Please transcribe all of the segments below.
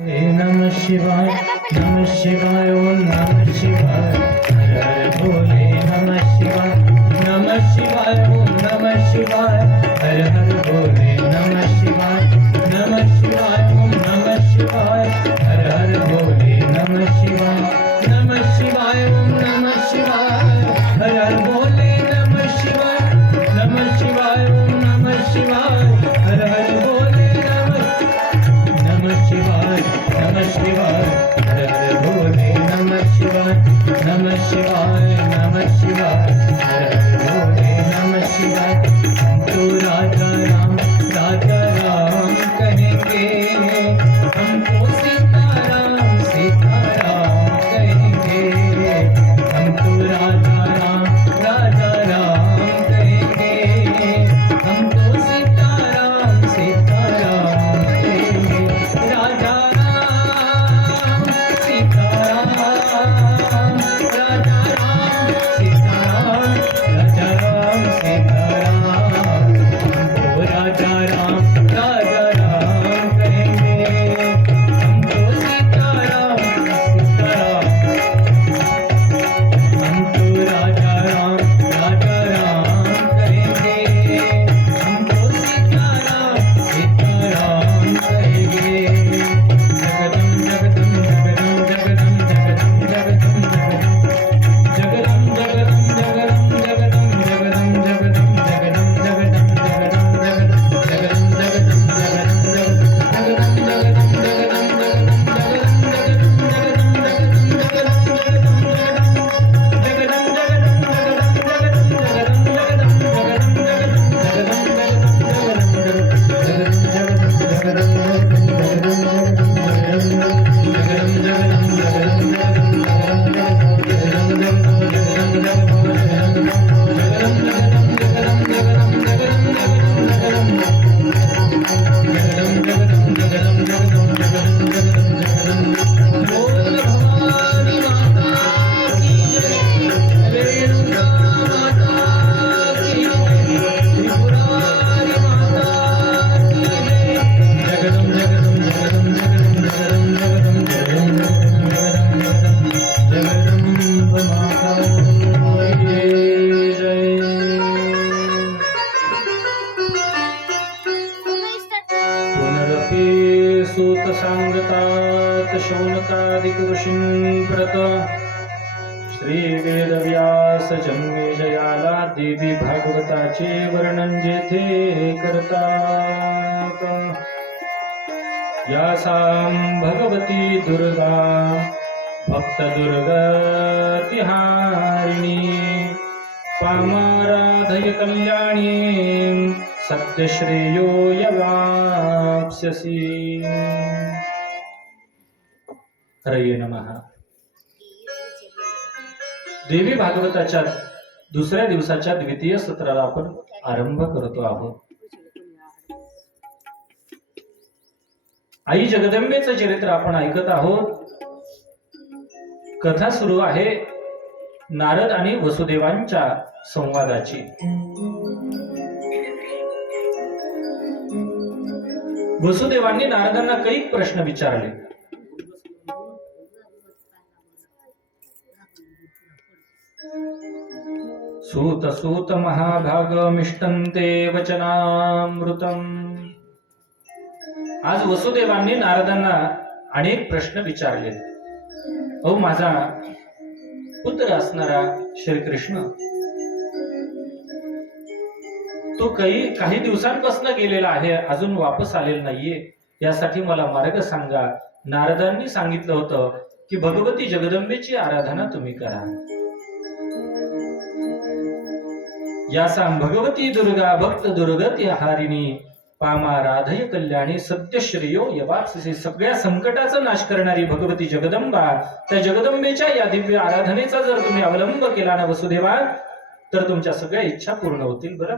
नमः शिवाय ओम नमः शिवाय हर हर भोले नमः शिवाय ओम नमः शिवाय हर हर भोले नमः शिवाय ओम नमः शिवाय हर हर भोले नमः शिवाय ओम नमः शिवाय हर हर भोले नमः शिवाय ओम नमः शिवाय हर हर भोले नमः शिवाय हर हर भोले नमः शिवाय हर हर भोले नमः शिवाय हम तो राजा राम कहेंगे हमको सीताराम कहेंगे हम तो राजा राम कहेंगे हमको सीताराम कहेंगे राजा राम सीताराम हमको राजा राम कहेंगे हमको सीताराम हमको राजा राम कहेंगे हमको सीताराम कहेंगे जगदम जगदम जगदम जगदम जगदम जगदम जगदम जगदम जगदम जगदम जगदम सांगतात शौनकादिक ऋषीं व्रत श्री वेदव्यास जन्मेजयाला देवी भागवताचे वर्णन जेथे करतात यासां भगवती दुर्गा भक्त दुर्गतिहारिणी पामाराधय कल्याणी सत्य श्रेयो यवाप्स्यसि हरये नमः। देवी भागवताच्या दुसऱ्या दिवसाच्या द्वितीय सत्राला आपण आरंभ करतो आहोत। आई जगदंबेचं चरित्र आपण ऐकत आहोत। कथा सुरू आहे नारद आणि वसुदेवांच्या संवादाची। वसुदेवांनी नारदांना कैक प्रश्न विचारले। सूत सूत महाभाग मिष्टन्ते वचनामृतम। आज वसुदेवांनी नारदांना अनेक प्रश्न विचारले। ओ माझा पुत्र असणारा श्रीकृष्ण, तो काही दिवसांपासून गेलेला आहे, अजून वापस आलेला नाहीये, यासाठी मला मार्ग सांगा। नारदांनी सांगितलं होतं की भगवती जगदंबेची आराधना तुम्ही करा। यासां भगवती दुर्गा भक्त दुर्गती हारिणी पामाराधय कल्याणी सत्यश्रेयो यवाप्स्यसि। सगळ्या संकटाचा नाश करणारी भगवती जगदंबा, त्या जगदंबेच्या या दिव्य आराधनेचा जर तुम्ही अवलंब केला ना वसुदेवा, तर तुमच्या सगळ्या इच्छा पूर्ण होतील। बरं,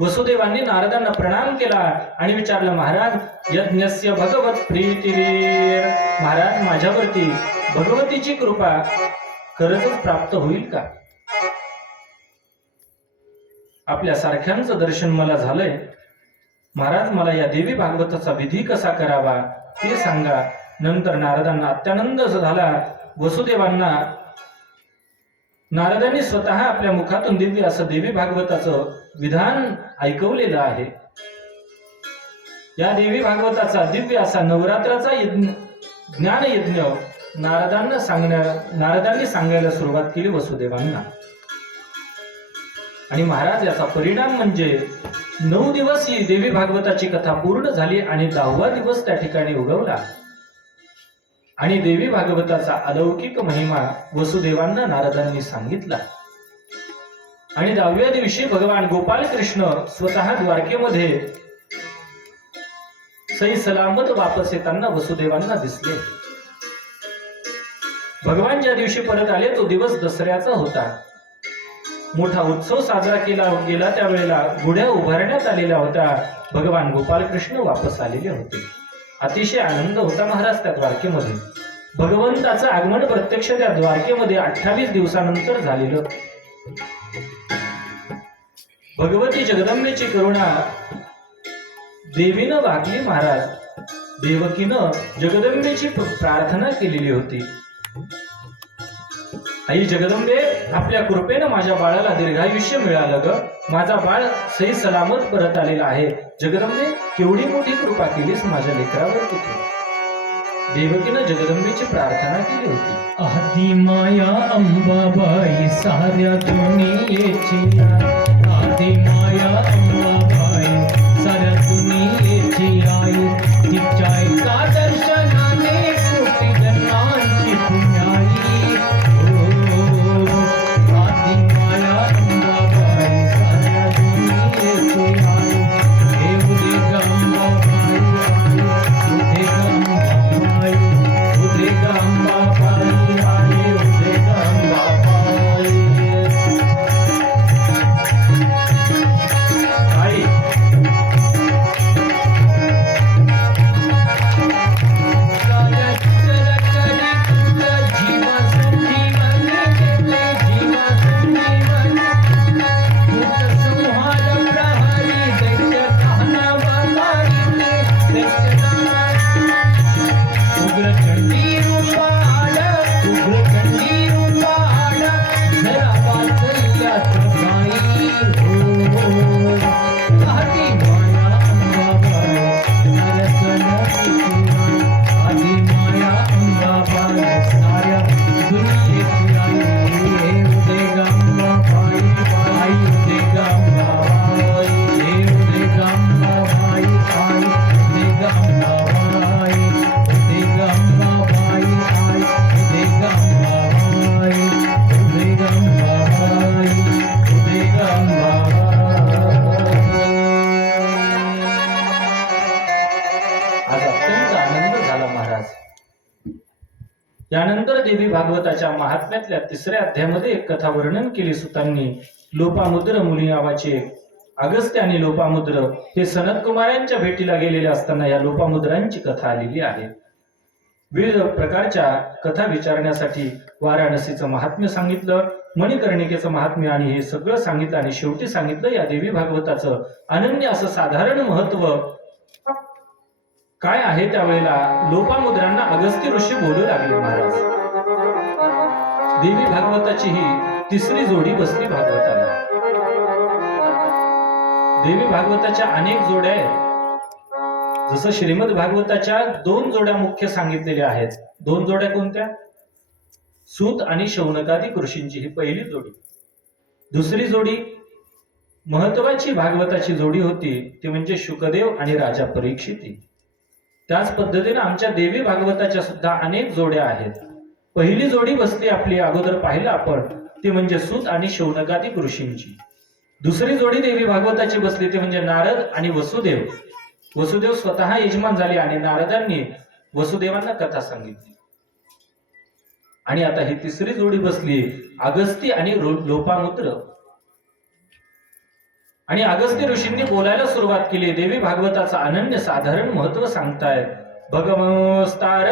वसुदेवांनी नारदांना प्रणाम केला आणि विचारलं, महाराज यज्ञस्य भगवत प्रीतिरेर। महाराज माझ्यावरती भगवतीची कृपा खरंच प्राप्त होईल का? आपल्या सारख्यांचं दर्शन मला झालंय, महाराज मला या देवी भागवताचा विधी कसा करावा ते सांगा. नंतर नारदांना अत्यानंद झाला. वसुदेवांना नारदांनी स्वतः आपल्या मुखातून दिव्य असं देवी भागवताचं विधान ऐकवलेलं आहे. या देवी भागवताचा दिव्य असा नवरात्राचा ज्ञान यज्ञ नारदांनी सांगायला सुरुवात केली वसुदेवांना. आणि महाराज याचा परिणाम म्हणजे 9 दिवस ही देवी भागवताची कथा पूर्ण झाली आणि 10वा दिवस त्या ठिकाणी उगवला. आणि देवी भागवताचा अलौकिक महिमा वसुदेवांना नारदांनी सांगितला. आणि 10व्या दिवशी भगवान गोपाल कृष्ण स्वतः द्वारकेमध्ये सही सलामत वापस येताना वसुदेवांना दिसले. भगवान ज्या दिवशी परत आले तो दिवस दसऱ्याचा होता. मोठा उत्सव साजरा केला गेला. त्यावेळेला गुढ्या उभारण्यात आलेल्या होत्या. भगवान गोपाल कृष्ण वापस आलेले होते. अतिशय आनंद होता महाराज त्या द्वारकेमध्ये. भगवंताचं आगमन प्रत्यक्ष त्या द्वारकेमध्ये 28 दिवसानंतर झालेलं. भगवती जगदंबेची करुणा देवीनं वागली महाराज. देवकीनं जगदंबेची प्रार्थना केलेली होती. आई जगदंबे, आपल्या कृपेनं माझ्या बाळाला दीर्घायुष्य मिळालं ग. माझा बाळ सही सलामत परत आलेला आहे. जगदंबे, केवढी मोठी कृपा केलीस माझ्या लेकरावर तू. देवकीनं जगदंबेची प्रार्थना केली होती. आदि माया अंबाबाई साऱ्या दुनियेची. आदि माया अंबाबाई साऱ्या दुनियेची आई. तिच्या एका दर्शनाने कोटी जन्मांची पुण्याई. आदि माया अंबाबाई साऱ्या दुनियेची आई. देव दे अंबाबाई उदे अंबाबाई उदे अंबाबाई आई उदे अंबाबाई. आई यानंतर देवी भागवताच्या महात्म्यातल्या 3ऱ्या अध्यायामध्ये एक कथा वर्णन केली सुतांनी. लोपामुद्र मुनी नावाचे अगस्त्य आणि लोपामुद्र हे सनत कुमारांच्या भेटीला गेलेले असताना या लोपामुद्रांची कथा आलेली आहे. विविध प्रकारच्या कथा विचारण्यासाठी वाराणसीचं महात्म्य सांगितलं, मणिकर्णिकेचं महात्म्य आणि हे सगळं सांगितलं. आणि शेवटी सांगितलं या देवी भागवताचं अनन्य असं साधारण महत्व काय आहे. त्यावेळेला लोपामुद्रांना अगस्त्य ऋषी बोलू लागले. महाराज, देवी भागवताची ही 3री जोडी बसली भागवताला. देवी भागवताच्या अनेक जोड्या आहेत. जसं श्रीमद भागवताच्या 2 जोड्या मुख्य सांगितलेल्या आहेत. 2 जोड्या कोणत्या? सूत आणि शौनकादिक ऋषींची ही पहिली जोडी. दुसरी जोडी महत्वाची भागवताची जोडी होती ती म्हणजे शुकदेव आणि राजा परीक्षित. त्याच पद्धतीने आमच्या देवी भागवताच्या सुद्धा अनेक जोड्या आहेत. पहिली जोडी बसली आपली अगोदर पाहिलं आपण ती म्हणजे सूत आणि शौनकादिक ऋषींची. दुसरी जोडी देवी भागवताची बसली ती म्हणजे नारद आणि वसुदेव. वसुदेव स्वतः यजमान झाले आणि नारदांनी वसुदेवांना कथा सांगितली. आणि आता ही 3री जोडी बसली अगस्त्य आणि लोपामुद्र. आणि अगस्त्य ऋषींनी बोलायला सुरुवात केली. देवी भागवताचं अनन्य साधारण महत्व सांगतायत. भगवस्तारकारोत्तर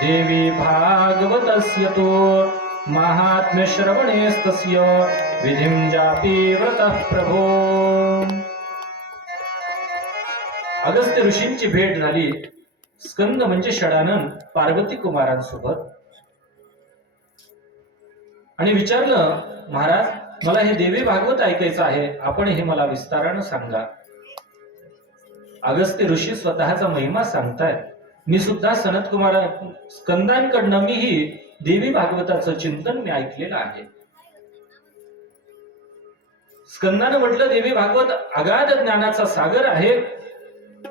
देवी भागवतस्य तो महात्म्य श्रवणेस्तस्य विधिं जापि व्रतः प्रभो. अगस्त्य ऋषींची भेट झाली स्कंद म्हणजे षडानन पार्वती कुमारांसोबत आणि विचारलं, महाराज मला हे देवी भागवत ऐकायचं आहे, आपण हे मला विस्तारानं सांगा. अगस्त्य ऋषी स्वतःचा महिमा सांगतायत. मी सुद्धा सनत कुमार स्कंदांकडनं मीही देवी भागवताचं चिंतन मी ऐकलेलं आहे. स्कंदानं म्हटलं, देवी भागवत अगाध ज्ञानाचा सागर आहे.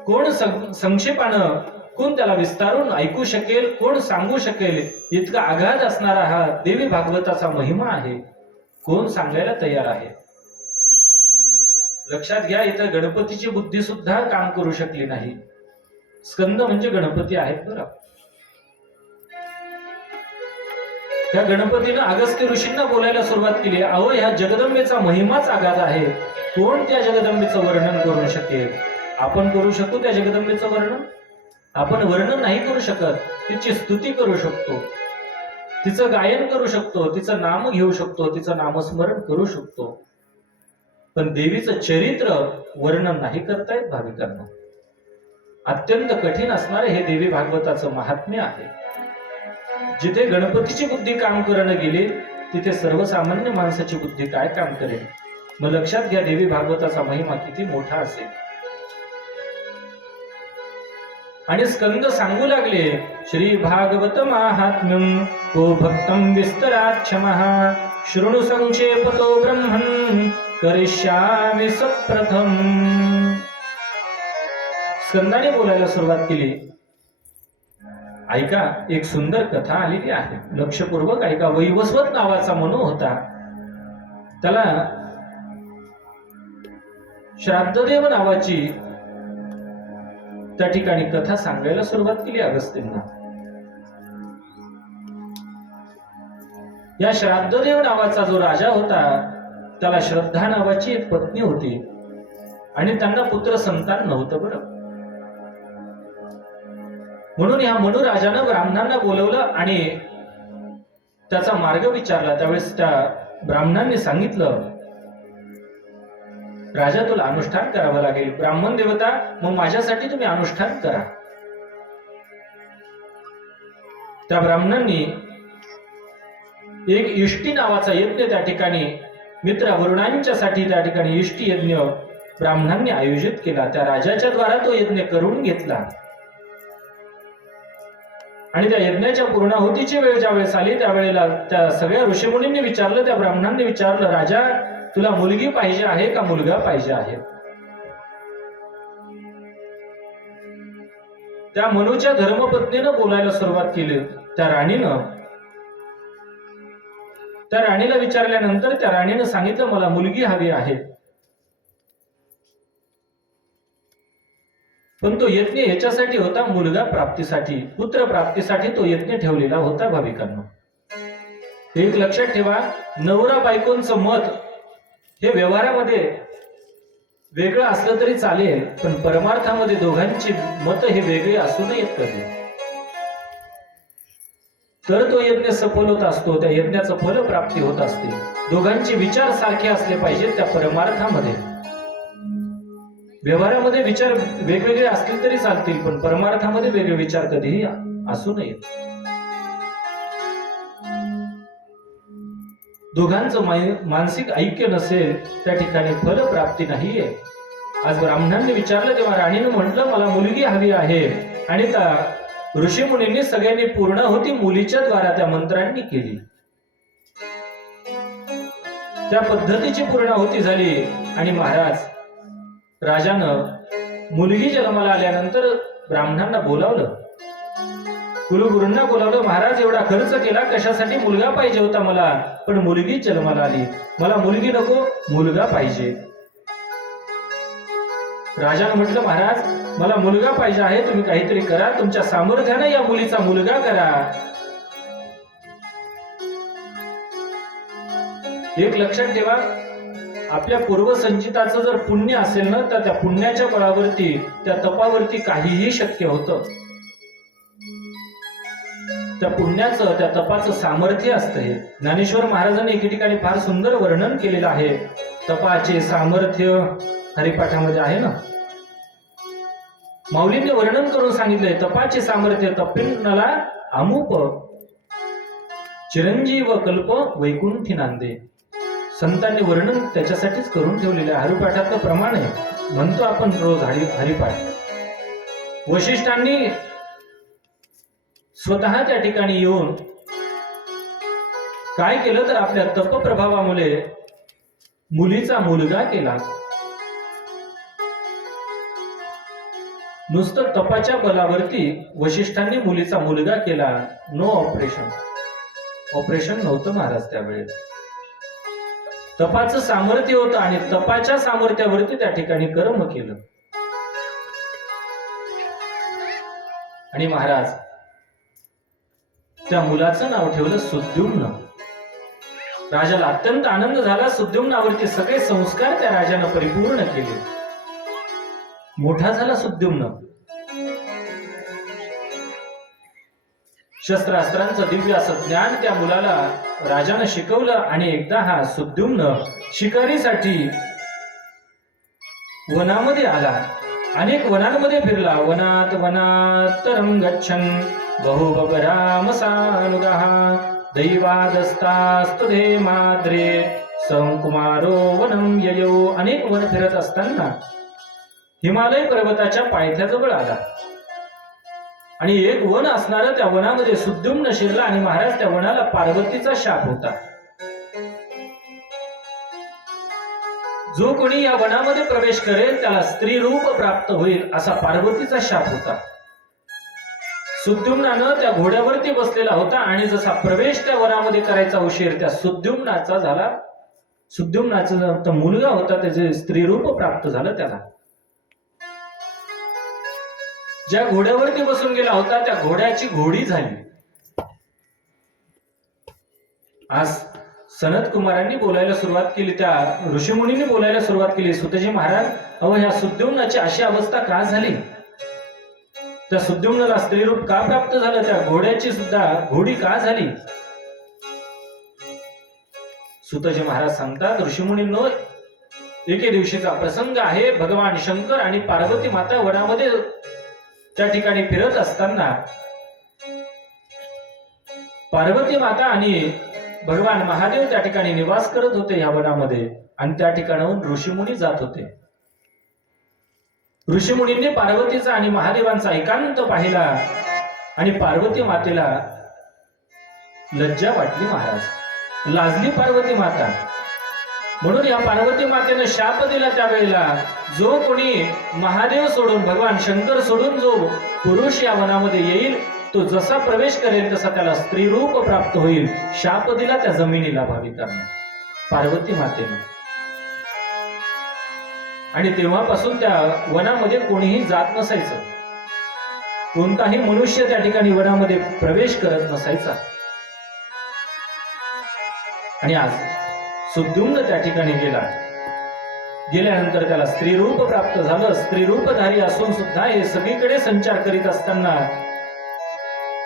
कोण संक्षेपानं, कोण त्याला विस्तारून ऐकू शकेल, कोण सांगू शकेल, इतका अगाध असणारा हा देवी भागवताचा महिमा आहे. कोण सांगायला तयार आहे? लक्षात घ्या, इथं गणपतीची बुद्धी सुद्धा काम करू शकली नाही. स्कंद म्हणजे गणपती आहेत बरं. त्या गणपतीनं अगस्त्य ऋषींना बोलायला सुरुवात केली. अहो, ह्या जगदंबेचा महिमाच अगाध आहे. कोण त्या जगदंबेचं वर्णन करू शकेल? आपण करू शकू त्या जगदंबेचं वर्णन? आपण वर्णन नाही करू शकत. तिची स्तुती करू शकतो, तिचं गायन करू शकतो, तिचं नाम घेऊ शकतो, तिचं नामस्मरण करू शकतो, पण देवीचं चरित्र वर्णन नाही करतायत भाविकांना. अत्यंत कठीण असणारे हे देवी भागवताचं महात्म्य आहे. जिथे गणपतीची बुद्धी काम करणं गेली, तिथे सर्वसामान्य माणसाची बुद्धी काय काम करेल? मग लक्षात घ्या, देवी भागवताचा महिमा किती मोठा असेल. आणि स्कंद सांगू लागले, श्री भागवत महात्म्यम को भक्तम विस्तरात् क्षमः शृणु संक्षेपतो ब्रह्मन् करिष्यामि सप्रथम. स्कंदाने बोलायला सुरुवात केली. ऐका, एक सुंदर कथा आलेली आहे, लक्षपूर्वक ऐका. वैवस्वत नावाचा मनु होता. त्याला श्राद्धदेव नावाची त्या ठिकाणी कथा सांगायला सुरुवात केली अगस्त्यांना. या श्राद्धदेव नावाचा जो राजा होता, त्याला श्रद्धा नावाची एक पत्नी होती आणि त्यांना पुत्र संतान नव्हतं बरं. म्हणून या मनु राजानं ब्राह्मणांना बोलवलं आणि त्याचा मार्ग विचारला. त्यावेळेस त्या ब्राह्मणांनी सांगितलं, राजा तुला अनुष्ठान करावं लागेल. ब्राह्मण देवता, मग माझ्यासाठी तुम्ही अनुष्ठान करा. त्या ब्राह्मणांनी एक इष्टी नावाचा यज्ञ त्या ठिकाणी मित्र वरुणांच्यासाठी त्या ठिकाणी इष्टी यज्ञ ब्राह्मणांनी आयोजित केला. त्या राजाच्या द्वारा तो यज्ञ करून घेतला आणि त्या यज्ञाच्या पूर्णाहुतीची वेळ ज्या वेळेस आली, त्यावेळेला त्या सगळ्या ऋषीमुनींनी विचारलं, त्या ब्राह्मणांनी विचारलं, राजा तुला मुलगी पाहिजे आहे का मुलगा पाहिजे आहे? त्या मनुच्या धर्मपत्नीनं बोलायला सुरुवात केली. त्या राणीला विचारल्यानंतर त्या राणीनं सांगितलं, मला मुलगी हवी आहे. पण तो यज्ञ याच्यासाठी होता, मुलगा प्राप्तीसाठी, पुत्र प्राप्तीसाठी तो यज्ञ ठेवलेला होता भाविकांना. एक लक्षात ठेवा, नवरा बायकोंचं मत हे व्यवहारामध्ये वेगळं असलं तरी चालेल, पण परमार्थामध्ये दोघांची मत हे वेगळे असू नयेत कधी. तर तो यज्ञ सफल होत असतो, त्या यज्ञाचं फल प्राप्ती होत असते. दोघांचे विचार सारखे असले पाहिजेत त्या परमार्थामध्ये. व्यवहारामध्ये विचार वेगवेगळे असतील तरी चालतील, पण परमार्थामध्ये वेगळे विचार कधीही असू नयेत. दोघांचं मानसिक ऐक्य नसेल, त्या ठिकाणी फलप्राप्ती नाहीये. आज ब्राह्मणांनी विचारलं तेव्हा राणीनं म्हटलं, मला मुलगी हवी आहे. आणि त्या ऋषीमुनींनी सगळ्यांनी पूर्णाहुती मुलीच्या द्वारा त्या मंत्रांनी केली. त्या पद्धतीची पूर्णाहुती झाली आणि महाराज राजानं मुलगी जन्माला आल्यानंतर ब्राह्मणांना बोलावलं, कुलगुरूंना बोलावलं. महाराज एवढा खर्च केला कशासाठी? मुलगा पाहिजे होता मला, पण मुलगी जन्माला आली. मला मुलगी नको, मुलगा पाहिजे. राजानं म्हटलं, महाराज मला मुलगा पाहिजे आहे, तुम्ही काहीतरी करा, तुमच्या सामर्थ्याने या मुलीचा मुलगा करा. एक लक्षात ठेवा, आपल्या पूर्वसंचिताचं जर पुण्य असेल ना, तर त्या पुण्याच्या बळावरती, त्या तपावरती काहीही शक्य होतं. त्या पुण्याचं, त्या तपाचं सामर्थ्य असतं. हे ज्ञानेश्वर महाराजांनी एके ठिकाणी फार सुंदर वर्णन केलेलं आहे. तपाचे सामर्थ्य हरिपाठामध्ये आहे ना. माऊलींनी वर्णन करून सांगितलंय तपाचे सामर्थ्य तपिन्नला अमुप चिरंजीव कल्प वैकुंठी नांदे. संतांनी वर्णन त्याच्यासाठीच करून ठेवलेले हरिपाठाचं प्रमाण आहे. म्हणतो आपण रोज हरिपाठ. वशिष्ठांनी स्वतः त्या ठिकाणी येऊन काय केलं तर आपल्या तपप्रभावामुळे मुलीचा मुलगा केला. नुसतं तपाच्या बलावरती वशिष्ठांनी मुलीचा मुलगा केला. नो ऑपरेशन नव्हतं महाराज त्यावेळेस. तपाचं सामर्थ्य होतं आणि तपाच्या सामर्थ्यावरती त्या ठिकाणी कर्म केलं. आणि महाराज त्या मुलाचं नाव ठेवलं सुद्युम्न. राजाला अत्यंत आनंद झाला. सुद्युम्नावरती सगळे संस्कार त्या राजानं परिपूर्ण केले. मोठा झाला सुद्युम्न. शस्त्रास्त्रांचं दिव्य असं ज्ञान त्या मुलाला राजानं शिकवलं. आणि एकदा हा सुद्युम्न शिकारीसाठी वनामध्ये आला. अनेक वनांमध्ये फिरला. वनातरं गच्छन् बहुबरामसानुगः दैवादस्तास्तुधे माद्रे संकुमारो वनं ययौ. अनेक वन फिरत असताना हिमालय पर्वताच्या पायथ्याजवळ आला. आणि एक वन असणार त्या वनामध्ये सुद्युम्न शिरला. आणि महाराज त्या वनाला पार्वतीचा शाप होता. जो कोणी या वनामध्ये प्रवेश करेल त्याला स्त्री रूप प्राप्त होईल असा पार्वतीचा शाप होता. सुद्युम्नानं त्या घोड्यावरती बसलेला होता आणि जसा प्रवेश त्या वनामध्ये करायचा उशीर त्या सुद्युम्नाचा झाला. सुद्युम्नाचा मुलगा होता त्याचे स्त्री रूप प्राप्त झालं त्याला. ज्या घोड्यावरती बसून गेला होता त्या घोड्याची घोडी झाली. आज सनत कुमारांनी बोलायला सुरुवात केली. त्या ऋषीमुनींनी बोलायला सुरुवात केली. सुतजी महाराज अहो ह्या सुद्युम्नाची अशी अवस्था का झाली? त्या सुद्युम्नाला स्त्रीरूप का प्राप्त झालं? त्या घोड्याची सुद्धा घोडी का झाली? सुतजी महाराज सांगतात ऋषीमुनींनो एके दिवशीचा प्रसंग आहे. भगवान शंकर आणि पार्वती माता वनामध्ये त्या ठिकाणी फिरत असताना पार्वती माता आणि भगवान महादेव त्या ठिकाणी निवास करत होते या वनामध्ये. आणि त्या ठिकाणाहून ऋषीमुनी जात होते. ऋषीमुनींनी पार्वतीचा आणि महादेवांचा एकांत पाहिला आणि पार्वती मातेला लज्जा वाटली. महाराज लाजली पार्वती माता. म्हणून या पार्वती मातेनं शाप दिला त्यावेळेला जो कोणी महादेव सोडून भगवान शंकर सोडून जो पुरुष या वनामध्ये येईल तो जसा प्रवेश करेल तसा त्याला स्त्री रूप प्राप्त होईल. शाप दिला त्या जमिनीला भाविकांना पार्वती मातेनं. आणि तेव्हापासून त्या वनामध्ये कोणीही जात नसायचं. कोणताही मनुष्य त्या ठिकाणी वनामध्ये प्रवेश करत नसायचा. आणि आज सुद्युम्न त्या ठिकाणी गेला. गेल्यानंतर त्याला स्त्री रूप प्राप्त झालं. स्त्री रूपधारी असून सुद्धा हे सगळीकडे संचार करीत असताना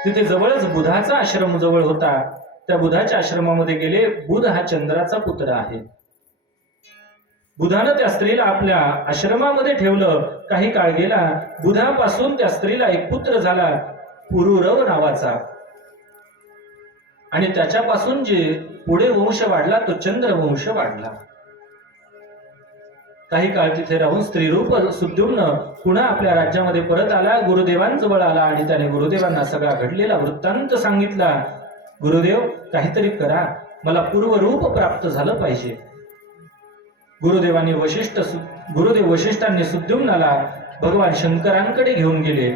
तिथे जवळच बुधाचा आश्रम जवळ होता. त्या बुधाच्या आश्रमामध्ये गेले. बुध हा चंद्राचा पुत्र आहे. बुधानं त्या स्त्रीला आपल्या आश्रमामध्ये ठेवलं. काही काळ गेला. बुधापासून त्या स्त्रीला एक पुत्र झाला पुरुरव नावाचा. आणि त्याच्यापासून जे पुढे वंश वाढला तो चंद्रवंश वाढला. काही काळ तिथे राहून स्त्रीरूप सुद्युम्न पुन्हा आपल्या राज्यामध्ये परत आला. गुरुदेवांजवळ आला आणि त्याने गुरुदेवांना सगळा घडलेला वृत्तांत सांगितला. गुरुदेव काहीतरी करा, मला पूर्वरूप प्राप्त झालं पाहिजे. गुरुदेव वशिष्ठांनी सुद्युम्नाला भगवान शंकरांकडे घेऊन गेले.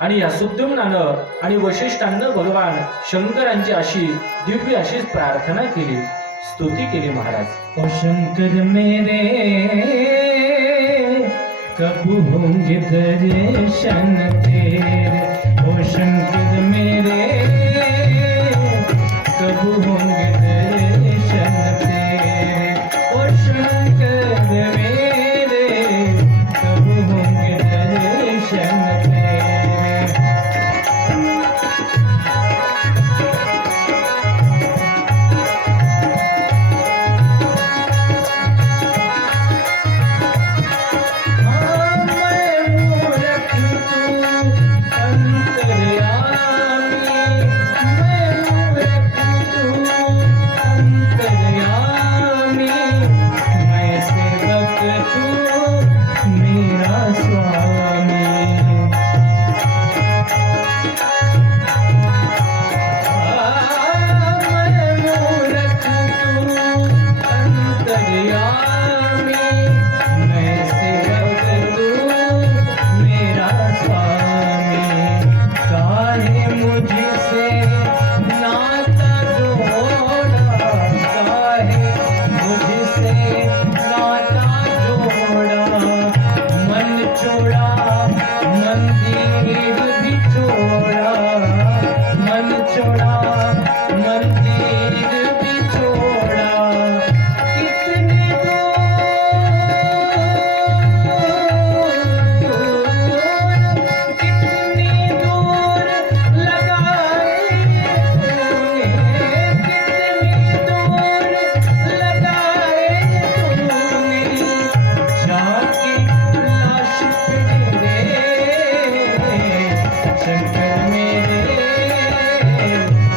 आणि या सुद्युम्नानं आणि वशिष्ठांनं भगवान शंकरांची अशी दिव्य अशीच प्रार्थना केली, स्तुती केली. महाराज ओ शंकर मेरे कब होंगे दर्शन तेरे, ओ शंकर मेरे कब होंगे दर्शन तेरे, ओ शंकर मेरे कब होंगे दर्शन तेरे। मैं स्वामी काहे मुझसे नाता जोड़ा, काहे मुझसे नाता जोड़ा, मन छोड़ा मंदिर भी छोड़ा, मन छोड़ा मंदिर भी छोड़ा, कितने कितनी दूर लगाए तूने, कितनी दूर लगाए तूने, जाके लाश पे रे शंकर मेरे,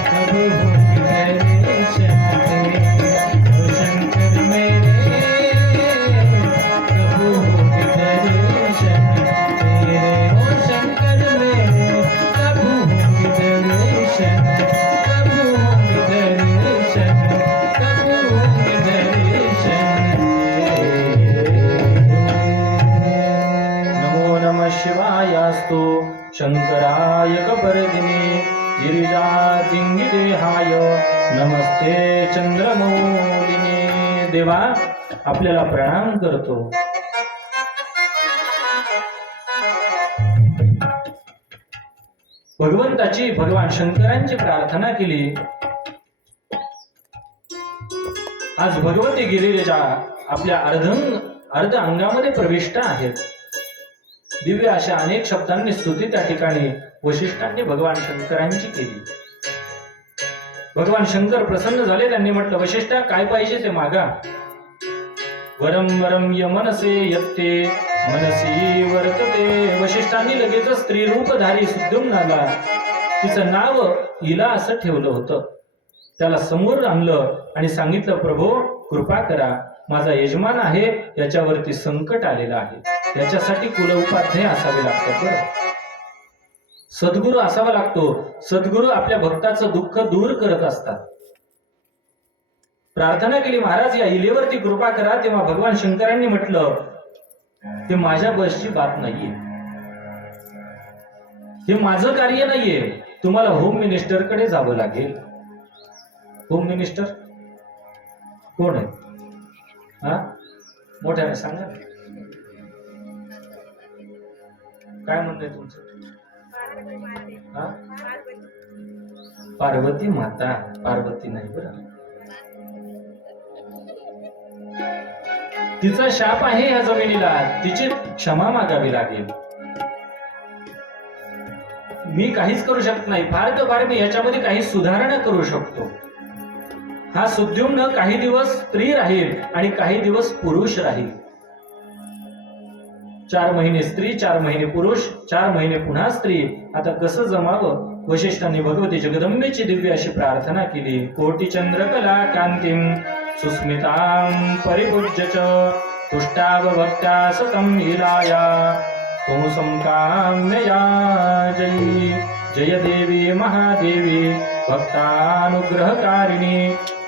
कब होंगे दर्शन तेरे, ओ शंकर मेरे, कब होंगे दर्शन तेरे, ओ शंकर मेरे, कब होंगे दर्शन, कब होंगे दर्शन, कब होंगे दर्शन तेरे। नमो नमः शिवायास्तु शंकराय कपर्दिने गिरिजादिंगिदेहाय नमस्ते चंद्रमौलिने। देवा आपल्याला प्रणाम करतो। भगवंताची भगवान शंकरांची प्रार्थना केली। आज भगवती गिरिजा आपल्या अर्ध अंगामध्ये प्रविष्ट आहेत। दिव्य अशा अनेक शब्दांनी स्तुती त्या ठिकाणी वशिष्ठांनी भगवान शंकरांची केली। भगवान शंकर प्रसन्न झाले। त्यांनी म्हटलं, वशिष्ठा काय पाहिजे ते मागा। वरम वरम यमनसे यत्ते मनसी वर्तते। वशिष्ठांनी लगेच स्त्री रूपधारी सुद्युम्नाला, तिचं नाव हिला असं ठेवलं होतं, त्याला समोर आणलं आणि सांगितलं, प्रभो कृपा करा, माझा यजमान आहे, याच्यावरती संकट आलेलं आहे, त्याच्यासाठी कुलउपाध्याय असावे लागतात बरं, सद्गुरू असावा लागतो। सद्गुरू आपल्या भक्ताचं दुःख दूर करत असतात। प्रार्थना केली, महाराज या इलेवरती कृपा करा। तेव्हा भगवान शंकरांनी म्हटलं, ते माझ्या बसची बात नाहीये, हे माझं कार्य नाहीये, तुम्हाला होम मिनिस्टर कडे जावं लागेल। होम मिनिस्टर कोण आहे? हा, मोठ्याने सांगा, काय म्हणतंय तुमचं? हा, पार्वती माता, पार्वती नाही बरं, तिचा शाप आहे या जमिनीला, तिची क्षमा मागावी लागेल। मी काहीच करू शकत नाही, फार तर फार मी याच्यामध्ये काही सुधारणा करू शकतो। हा सुद्युम्न काही दिवस स्त्री राहील आणि काही दिवस पुरुष राहील। 4 महिने स्त्री, 4 महिने पुरुष, 4 महिने पुन्हा स्त्री। आता कसं जमावं? वशिष्ठांनी भगवती जगदंबेची दिव्य अशी प्रार्थना केली। कोटी चंद्रकला कांतीम सुस्मितां परिपूज्य च तुष्टाव भक्त्या सतं लीलाया पुंसं काम्यया जयी। जय देवी महादेवी भक्तानुग्रहकारिणी,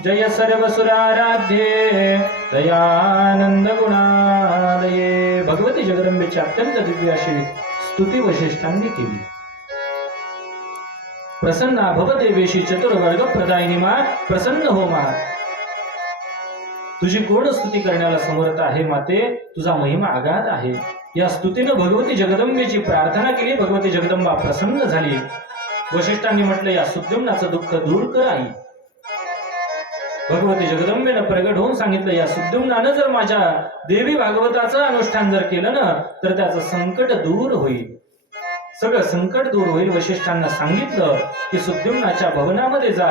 जय सर्वसुराराध्ये दयानंद गुणालये। भगवती जगदंबेची अत्यंत दिव्य अशी स्तुती वशिष्ठांनी केली। प्रसन्ना भवदेवेशी चतुर्वर्ग प्रदायिनी मा, प्रसन्न हो मा, तुझी गोड स्तुती करण्याला समर्थ आहे माते, तुझा महिमा अगाध आहे। या स्तुतीनं भगवती जगदंबेची प्रार्थना केली। भगवती जगदंबा प्रसन्न झाली। वशिष्ठांनी म्हटलं, या सुद्युम्नाचं दुःख दूर कर आई। भगवती जगदंबेनं प्रगट होऊन सांगितलं, या सुद्युम्नानं जर माझ्या देवी भागवताचं अनुष्ठान जर केलं ना, तर त्याचं संकट दूर होईल, सगळं संकट दूर होईल। वशिष्ठांना सांगितलं की सुद्युम्नाच्या भवनामध्ये जा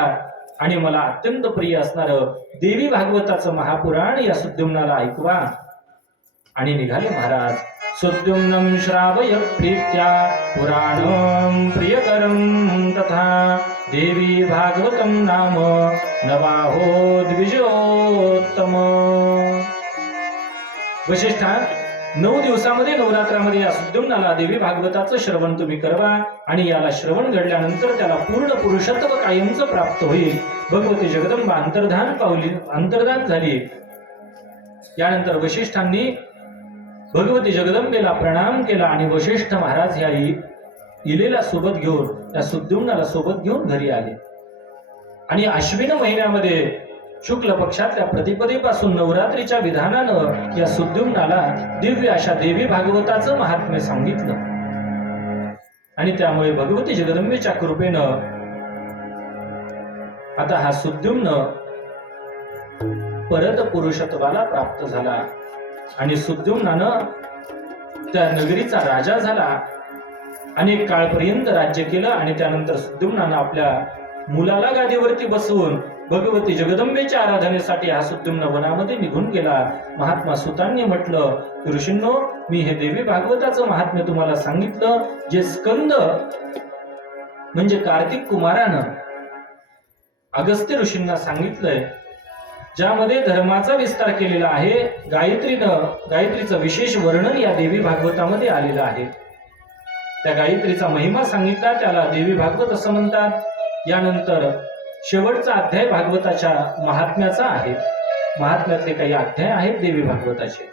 आणि मला अत्यंत प्रिय असणारं देवी भागवताचं महापुराण या सुद्युम्नाला ऐकवा। आणि निघाले महाराज। सुद्युम्नं श्रावय प्रीत्या पुराणं प्रियकरं तथा देवी भागवतं नाम नवाहो द्विजोत्तम। वशिष्ठा, 9 दिवसामध्ये नवरात्रामध्ये या सुद्युम्नाला देवी भागवताचं श्रवण तुम्ही करवा आणि याला श्रवण घडल्यानंतर त्याला पूर्ण पुरुषत्व कायमचं प्राप्त होईल। भगवती जगदंबा अंतर्धान झाली। यानंतर वशिष्ठांनी भगवती जगदंबेला प्रणाम केला आणि वशिष्ठ महाराज ह्या इलेला सोबत घेऊन, त्या सुद्युम्नाला सोबत घेऊन घरी आले. आणि अश्विन महिन्यामध्ये शुक्ल पक्षातल्या प्रतिपदेपासून नवरात्रीच्या विधानानं या सुद्युम्नाला दिव्य अशा देवी भागवताचं महात्म्य सांगितलं. आणि त्यामुळे भगवती जगदंबेच्या कृपेनं आता हा सुद्युम्न परत पुरुषत्वाला प्राप्त झाला आणि सुद्युम्नानं त्या नगरीचा राजा झाला. अनेक काळपर्यंत राज्य केलं आणि त्यानंतर सुद्युम्नानं आपल्या मुलाला गादीवरती बसवून भगवती जगदंबेच्या आराधनेसाठी हा सुद्युम्न वनामध्ये निघून गेला. महात्मा सुतांनी म्हटलं, ऋषींनो, मी हे देवी भागवताचं महात्म्य तुम्हाला सांगितलं, जे स्कंद म्हणजे कार्तिक कुमारानं अगस्त्य ऋषींना सांगितलंय, ज्यामध्ये धर्माचा विस्तार केलेला आहे. गायत्रीचं विशेष वर्णन या देवी भागवतामध्ये आलेलं आहे. त्या गायत्रीचा महिमा सांगितला, त्याला देवी भागवत असं म्हणतात. यानंतर शेवटचा अध्याय भागवताच्या महात्म्याचा आहे. महात्म्यातले काही अध्याय आहेत देवी भागवताचे.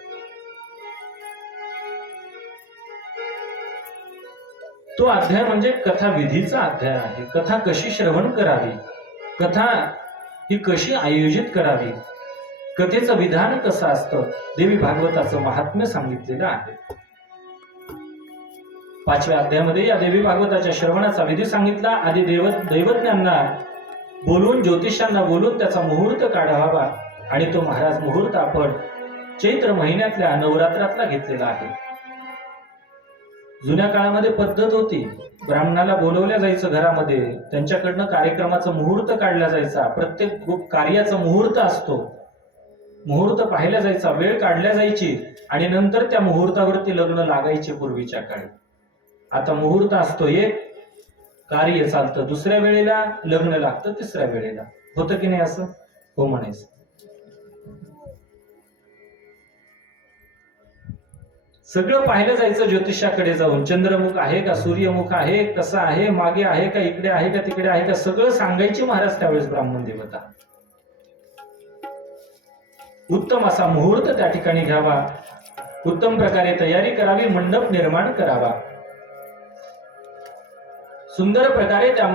तो अध्याय म्हणजे कथा विधीचा अध्याय आहे. कथा कशी श्रवण करावी, कथा ही कशी आयोजित करावी, कथेचं विधान कसं असतं, देवी भागवताचं महात्म्य सांगितलेलं आहे. 5व्या अध्यायामध्ये या देवी भागवताच्या श्रवणाचा विधी सांगितला. आधी दैवज्ञांना बोलून, ज्योतिषांना बोलून त्याचा मुहूर्त काढावा आणि तो महाराज मुहूर्त आपण चैत्र महिन्यातल्या नवरात्रातला घेतलेला आहे. जुन्या काळामध्ये पद्धत होती, ब्राह्मणाला बोलवल्या जायचं घरामध्ये, त्यांच्याकडनं कार्यक्रमाचा मुहूर्त काढला जायचा. प्रत्येक कार्याचा मुहूर्त असतो, मुहूर्त पाहिला जायचा, वेळ काढल्या जायची आणि नंतर त्या मुहूर्तावरती लग्न लागायचे पूर्वीच्या काळी. आता मुहूर्त असतो एक, कार्य चालतं दुसऱ्या वेळेला, लग्न लागतं तिसऱ्या वेळेला. होतं की नाही असं? हो म्हणायचं. सगळं पाहिलं जायचं ज्योतिषाकडे जाऊन, चंद्रमुख आहे का, सूर्यमुख आहे, कसं आहे, मागे आहे का, इकडे आहे का, तिकडे आहे का, सगळं सांगायचे महाराज त्यावेळेस ब्राह्मण देवता. उत्तम असा मुहूर्त त्या ठिकाणी घ्यावा, उत्तम प्रकारे तयारी करावी, मंडप निर्माण करावा, सुंदर प्रकारे त्या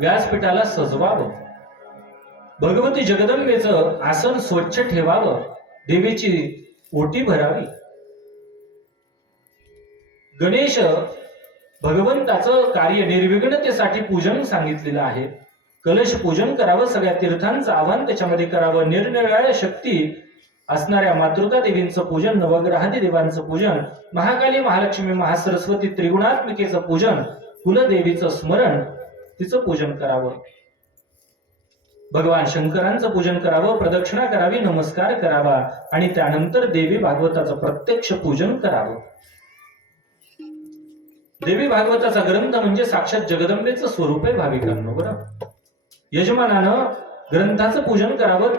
व्यासपीठाला सजवावं, भगवती जगदंबेचं आसन स्वच्छ ठेवावं, देवीची ओटी भरावी. गणेश भगवंताचं कार्य निर्विघ्नतेसाठी पूजन सांगितलेलं आहे. कलश पूजन करावं, सगळ्या तीर्थांचं आवाहन त्याच्यामध्ये करावं, निरनिराळ्या शक्ती असणाऱ्या मातृका देवींचं पूजन, नवग्रहादी देवांचं पूजन, महाकाली, महालक्ष्मी, महासरस्वती त्रिगुणात्मिकेचं पूजन, कुलदेवीचं स्मरण, तिचं पूजन करावं, भगवान शंकरांचं पूजन करावं, प्रदक्षिणा करावी, नमस्कार करावा आणि त्यानंतर देवी भागवताचं प्रत्यक्ष पूजन करावं. देवी भागवताचा ग्रंथ म्हणजे साक्षात जगदंबेचं स्वरूप आहे भाविकांनो. बरं, यजमानानं ग्रंथाचं पूजन करावं,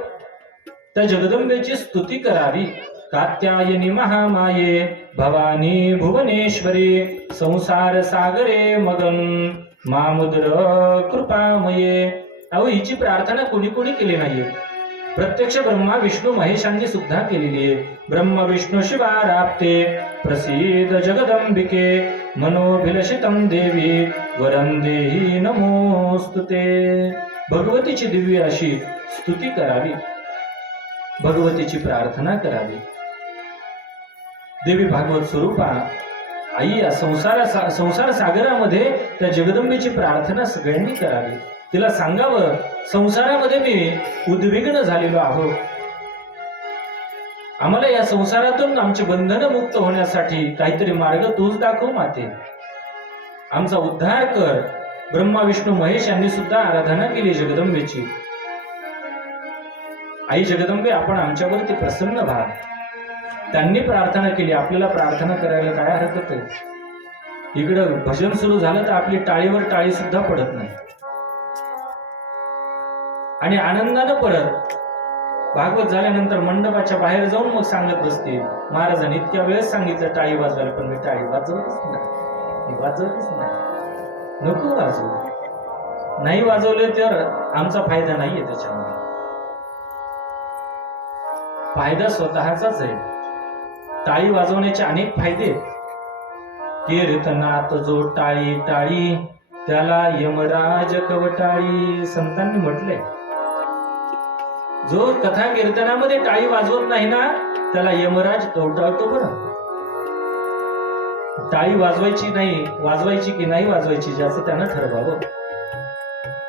त्या जगदंबेची स्तुती करावी. कात्यायनी महामाये भवानी भुवनेश्वरी संसार सागरे मगन मामुद्र कृपामये. अहो, हिची प्रार्थना कोणी कोणी केली नाहीये. प्रत्यक्ष ब्रह्मा विष्णू महेशांनी सुद्धा केलेली आहे. ब्रह्म विष्णू शिवाराप्ते प्रसीद जगदंबिके मनोभिलषितम देवी वरं देहि नमोस्तुते. भगवतीची दिव्य अशी स्तुती करावी, भगवतीची प्रार्थना करावी. देवी भागवत स्वरूपा आई या संसार सागरामध्ये त्या जगदंबेची प्रार्थना सगळ्यांनी करावी. तिला सांगावं, संसारामध्ये मी उद्विग्न झालेलो आहो, आम्हाला या संसारातून आमची बंधनं मुक्त होण्यासाठी काहीतरी मार्ग तूच दाखव माते, आमचा उद्धार कर. ब्रह्मा विष्णू महेश यांनी सुद्धा आराधना केली जगदंबेची. आई जगदंबे, आपण आमच्यावरती प्रसन्न व्हा. त्यांनी प्रार्थना केली, आपल्याला प्रार्थना करायला काय हरकत आहे? इकडं भजन सुरू झालं तर आपली टाळीवर टाळी सुद्धा पडत नाही आणि आनंदानं परत भागवत झाल्यानंतर मंडपाच्या बाहेर जाऊन मग सांगत बसते, महाराजांनी इतक्या वेळेस सांगितलं टाळी वाजवायला, पण मी टाळी वाजवलीच नाही. नको वाजवू, नाही वाजवले तर आमचा फायदा नाहीये. त्याच्यामध्ये फायदा स्वतःचाच आहे. टाळी वाजवण्याचे अनेक फायदे आहेत. कीर्तनात जो टाळी टाळी त्याला यमराज कवटाळी, संतांनी म्हटलंय. जो कथा कीर्तनामध्ये टाळी वाजवत नाही ना त्याला यमराज कवटाळतो. बरं, टाळी वाजवायची की नाही वाजवायची ज्याचं त्यानं ठरवावं.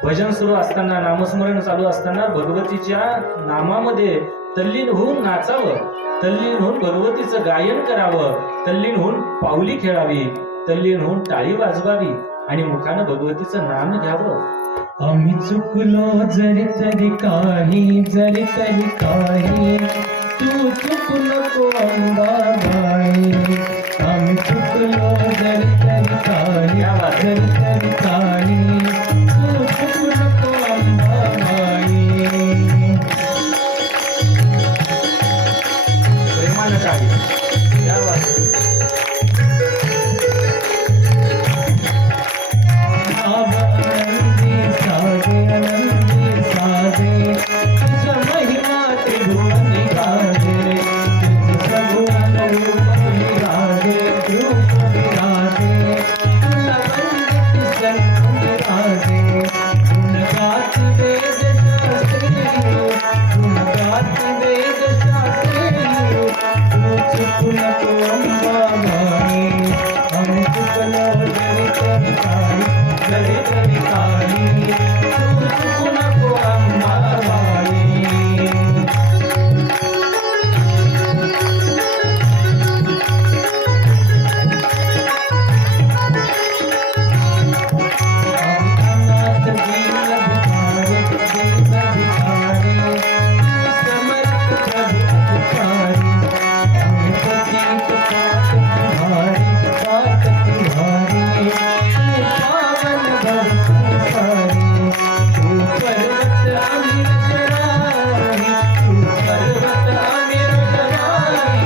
भजन सुरू असताना, नामस्मरण चालू असताना भगवतीच्या नामामध्ये तल्लीन होऊन नाचावं, तल्लीन होऊन भगवतीचं गायन करावं, तल्लीन होऊन पावली खेळावी, तल्लीन होऊन टाळी वाजवावी आणि मुखानं भगवतीचं नाम घ्यावं. आम्ही चुकलो जरी तरी काही, जरी तरी काही, तू चुकू नको अंबाबाई. आम्ही चुकलो जरी तरी काही, जरी तरी काही, तू चुकू नको अंबाबाई. प्रेमानं टाळी या वाजवा. आनंदी साधे, आनंदी साधे, तुझा महिमा त्रिभुवनी गाजे, तुझं सगुण रूप विराजे, रूप विराजे, तुला वंदित संत विराजे. गुणगात वेद शास्त्री, गुणगात वेद शास्त्री, तू चुकू नको अंबाबाई. आम्ही चुकलो जरी तरी काही, जरी तरी काही, तू चुकू नको अंबाबाई. अनाथ दीन भिखारी, दीन भिखारी, समर्थ प्रभु अधिकारी. आम्ही पतित पाप तुम्हारी, पाप तुम्हारी, तू पावन भव संसारी. तू पर्वत आम्ही चराई, तू पर्वत आम्ही चराई,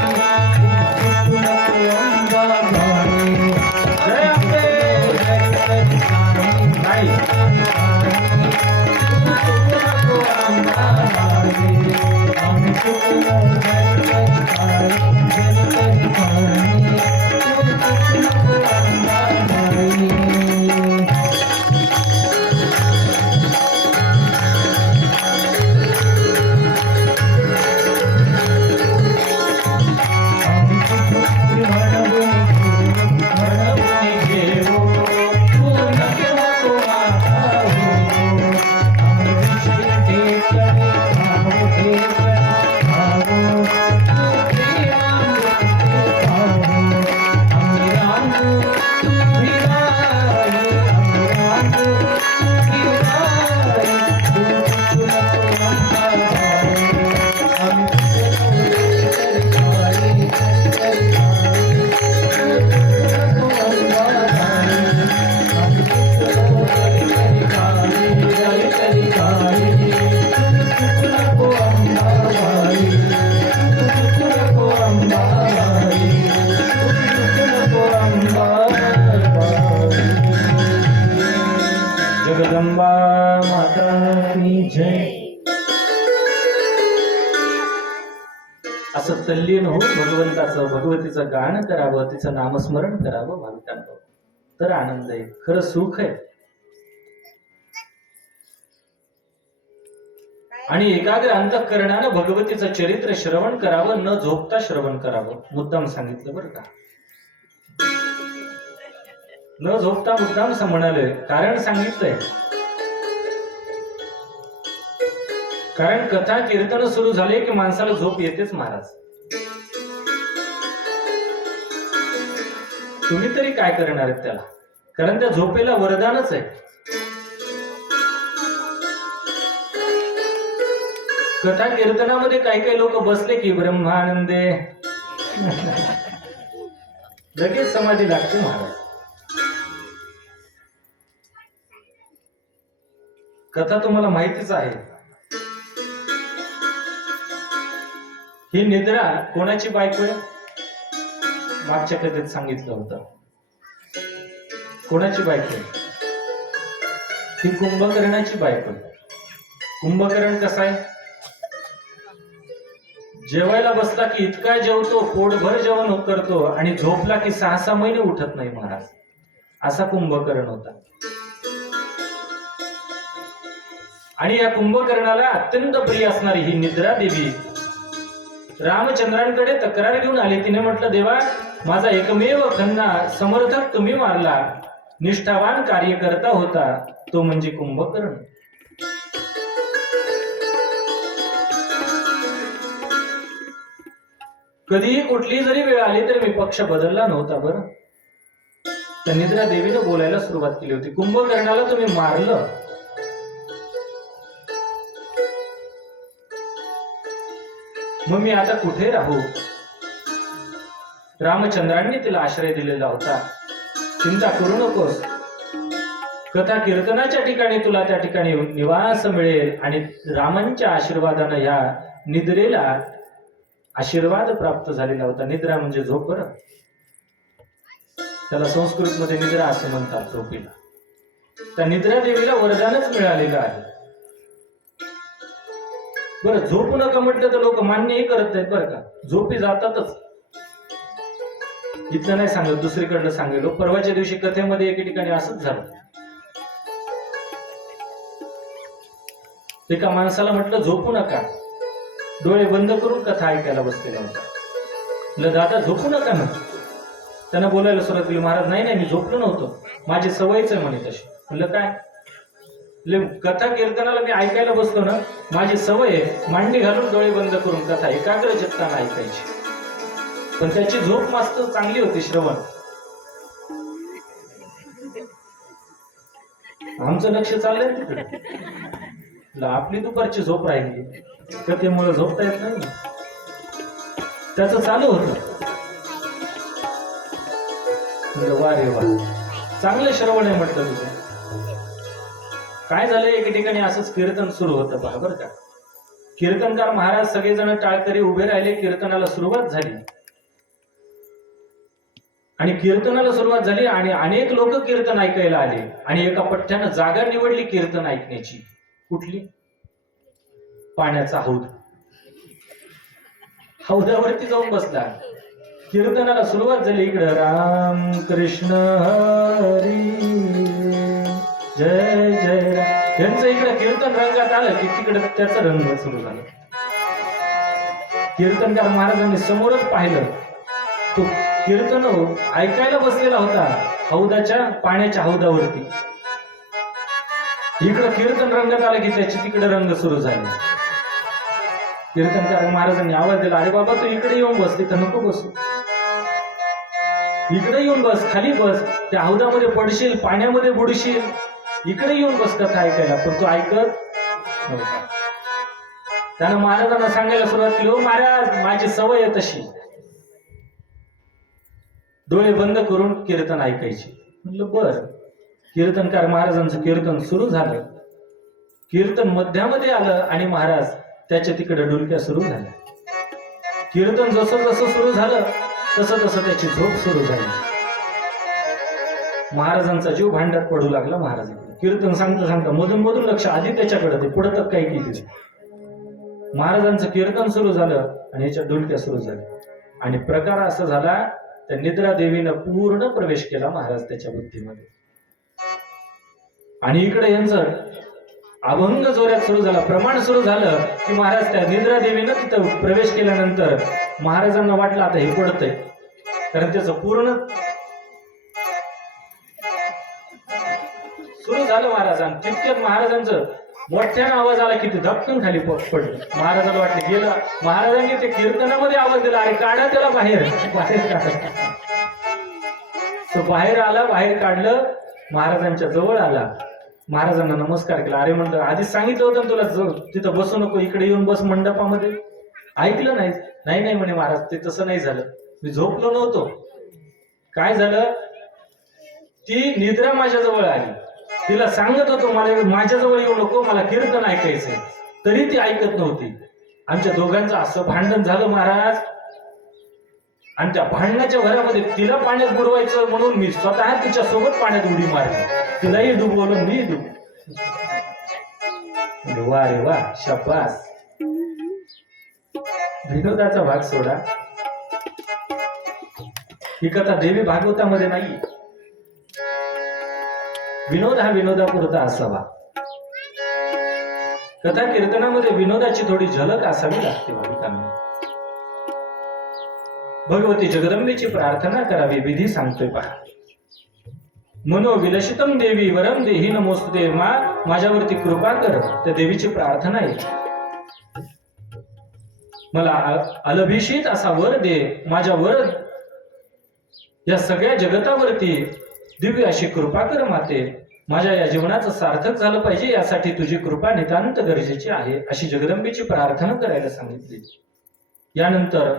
तू चुकू नको अंबाबाई. जय अंबे. जय तरी काही, नाही तू चुकू नको अंबाबाई. आम्ही चुकलो जरी तरी काही, जरी तरी काही, तू चुकू नको अंबाबाई. आम्ही चुकलो म्हणवून घेऊ, तू नको नको माता हो. आम्ही विषय ठेकडे खाऊ, ठेकडे खाऊ, तू प्रेमामृत खाऊ. आम्ही रांगू तू भिराई, आम्ही रांगू तू भिराई, तू चुकू नको अंबाबाई. आम्ही चुकलो जरी तरी काही, जरी तरी काही, तू चुकू नको अंबाबाई. आम्ही चुकलो जरी तरी काही, जरी तरी काही, तू चुकू नको अंबाबाई. तू चुकू नको अंबाबाई. तू चुकू नको अंबाबाई. जगदंबा माता की जय. असं तल्लीन होऊन भगवंताचं, भगवतीचं गाणं करावं, तिचं नामस्मरण करावं भाविकांनो. तर आनंद आहे, खरं सुख आहे. आणि एकाग्र अंतःकरणानं भगवतीचं चरित्र श्रवण करावं, न झोपता श्रवण करावं. मुद्दाम सांगितलं बरं का, न झोपता मुद्दाम म्हणाले. कारण सांगितलंय, कारण कथा कीर्तन सुरू झाले की माणसाला झोप येतेच महाराज. तुम्ही तरी काय करणार आहेत त्याला, कारण त्या झोपेला वरदानच आहे. कथा कीर्तनामध्ये काही काही लोक बसले की ब्रह्मानंदे लगेच समाधी लागते महाराज. कथा तुम्हाला माहितीच आहे. ही निद्रा कोणाची बायको आहे? मागच्या कथेत सांगितलं होतं. कोणाची बायको आहे? ही कुंभकर्णाची बायको आहे. कुंभकर्ण कसा आहे? जेवायला बसला की इतका जेवतो, पोटभर जेवण करतो, आणि झोपला की 6-6 महिने उठत नाही महाराज. असा कुंभकर्ण होता. आणि या कुंभकर्णाला अत्यंत प्रिय असणारी ही निद्रा देवी रामचंद्रांकडे तक्रार घेऊन आली. तिने म्हटलं, देवा, माझा एकमेव खन्ना समर्थक तुम्ही मारला, निष्ठावान कार्यकर्ता होता, तो म्हणजे कुंभकर्ण. कधीही कुठली जरी वेळ आली तरी मी पक्ष बदलला नव्हता. बरं, तर निद्रा देवीने बोलायला सुरुवात केली होती. कुंभकर्णाला तुम्ही मारलं, मग मी आता कुठे राहू? रामचंद्रांनी तिला आश्रय दिलेला होता. चिंता करू नकोस, कथा कीर्तनाच्या ठिकाणी तुला त्या ठिकाणी निवास मिळेल, आणि रामांच्या आशीर्वादानं ह्या निद्रेला आशीर्वाद प्राप्त झालेला होता. निद्रा म्हणजे झोप. बरं, त्याला संस्कृत मध्ये निद्रा असं म्हणतात, झोपीला. त्या निद्रा देवीला वरदानच मिळालेलं आहे. बरं, झोपू नका म्हटलं तर लोक मान्यही करत नाहीत. बरं का, झोपी जातातच. इथलं नाही सांगत, दुसरीकडलं सांगेल. परवाच्या दिवशी कथेमध्ये एके ठिकाणी असंच झालं. एका माणसाला म्हटलं झोपू नका, डोळे बंद करून कथा ऐकायला बसलेला होता. म्हटलं, दादा झोपू नका ना. त्यांना बोलायला सुरुवात केली. महाराज, नाही नाही, मी झोपलो नव्हतो, माझी सवयच आहे म्हणे तशी. म्हणलं, काय? कथा कीर्तनाला मी ऐकायला बसलो ना, माझी सवय आहे मांडी घालून डोळे बंद करून कथा एकाग्र चित्तानं ऐकायची. पण त्याची झोप मस्त चांगली होती, श्रवण. आमचं लक्ष चाललंय तिकडे. आपली दुपारची झोप राहिली, कथेमुळे झोपता येत नाही. त्याचं चालू होतं. वा रे वा, चांगलं श्रवण आहे म्हटलं तुझं. काय झालं, एके ठिकाणी असंच कीर्तन सुरू होतं. पहा बरं का, कीर्तनकार महाराज सगळेजण टाळकरी उभे राहिले. कीर्तनाला सुरुवात झाली, आणि कीर्तनाला सुरुवात झाली, आणि अनेक लोक कीर्तन ऐकायला आले. आणि एका पठ्ठ्यानं जागा निवडली कीर्तन ऐकण्याची. कुठली? पाण्याचा हौद. हौदावरती जाऊन बसला. कीर्तनाला सुरुवात झाली. इकडं राम कृष्ण हरी जय जय राम, यांचं इकडे कीर्तन रंगात आलं की तिकडे त्याचा रंग सुरू झाला. कीर्तनकार महाराजांनी समोरच पाहिलं, तो कीर्तन ऐकायला बसलेला होता हौदाच्या, पाण्याच्या हौदावरती. इकडं कीर्तन रंगात आलं की त्याची तिकडे रंग सुरू झाले. कीर्तनकार महाराजांनी आवाज दिला, अरे बाबा, तू इकडे येऊन बस, तिथं नको बसू, इकडे येऊन बस, खाली बस, त्या हौदामध्ये पडशील, पाण्यामध्ये बुडशील, इकडे येऊन बस कथा ऐकायला. पण तो ऐकत नव्हता. त्यानं महाराजांना सांगायला सुरुवात केली, हो महाराज, माझी सवय आहे तशी, डोळे बंद करून कीर्तन ऐकायची. म्हटलं बरं. कीर्तनकार महाराजांचं कीर्तन सुरू झालं. कीर्तन मध्यामध्ये आलं आणि महाराज त्याच्या तिकडे डुलक्या सुरू झाल्या. कीर्तन जसं जसं सुरू झालं तसं तसं त्याची झोप सुरू झाली. महाराजांचा जीव भांड्यात पडू लागला. महाराजांना कीर्तन सांगता सांगता मधून मधून लक्ष आधी त्याच्याकडे, ते पुढं तर काही केली. महाराजांचं कीर्तन सुरू झालं आणि याच्या डुलक्या सुरू झाल्या. आणि प्रकार असा झाला, त्या निद्रा देवीनं पूर्ण प्रवेश केला महाराज त्याच्या बुद्धीमध्ये. आणि इकडे यांचं अभंग जोरात सुरू झाला. प्रमाण सुरू झालं की महाराज त्या निद्रा देवीनं तिथं प्रवेश केल्यानंतर महाराजांना वाटलं आता हे पडतंय, कारण त्याचं पूर्ण सुरू झालं महाराजांना. तितक्यात महाराजांचं मोठ्यानं आवाज आला की ते धपकन खाली पडलं. महाराजांना वाटलं गेलं. महाराजांनी ते कीर्तनामध्ये आवाज दिला, अरे काढा त्याला बाहेर, बाहेर काढा. तो बाहेर आला, बाहेर काढलं, महाराजांच्या जवळ आला, महाराजांना नमस्कार केला. अरे म्हणलं, आधीच सांगितलं होतं तुला तिथं बसू नको, इकडे येऊन बस मंडपामध्ये. ऐकलं नाही. नाही नाही म्हणे महाराज, ते तसं नाही झालं, मी झोपलो नव्हतो. काय झालं, ती निद्रा माझ्या जवळ आली. तिला सांगत होतो मला माझ्याजवळ येऊ नको, मला कीर्तन ऐकायचंय, तरी ती ऐकत नव्हती. आमच्या दोघांचं असं भांडण झालं महाराज. आणि त्या भांडणाच्या घरामध्ये तिला पाण्यात बुडवायचं म्हणून मी स्वतः तिच्या सोबत पाण्यात उडी मारली. तिलाही डुबवलं, मी डुब. वा रे वा, शाबास. विनोदाचा भाग सोडा, ही कथा देवी भागवतामध्ये नाही. विनोद हा विनोदापुरता असावा. कथा कीर्तनामध्ये विनोदाची थोडी झलक असावी लागते भाविकांना. भगवती जगदंबेची प्रार्थना करावी. विधी सांगतोय पहा. मनो विलसितम देवी वरम देही नमोस्तुते. माझ्यावरती कृपा कर. त्या देवीची प्रार्थना आहे. मला अलभिषित असा वर दे. माझ्यावर या सगळ्या जगतावरती दिव्य अशी कृपा कर माते. माझ्या या जीवनाचं सार्थक झालं पाहिजे, यासाठी तुझी कृपा नितांत गरजेची आहे, अशी जगदंबेची प्रार्थना करायला सांगितली. यानंतर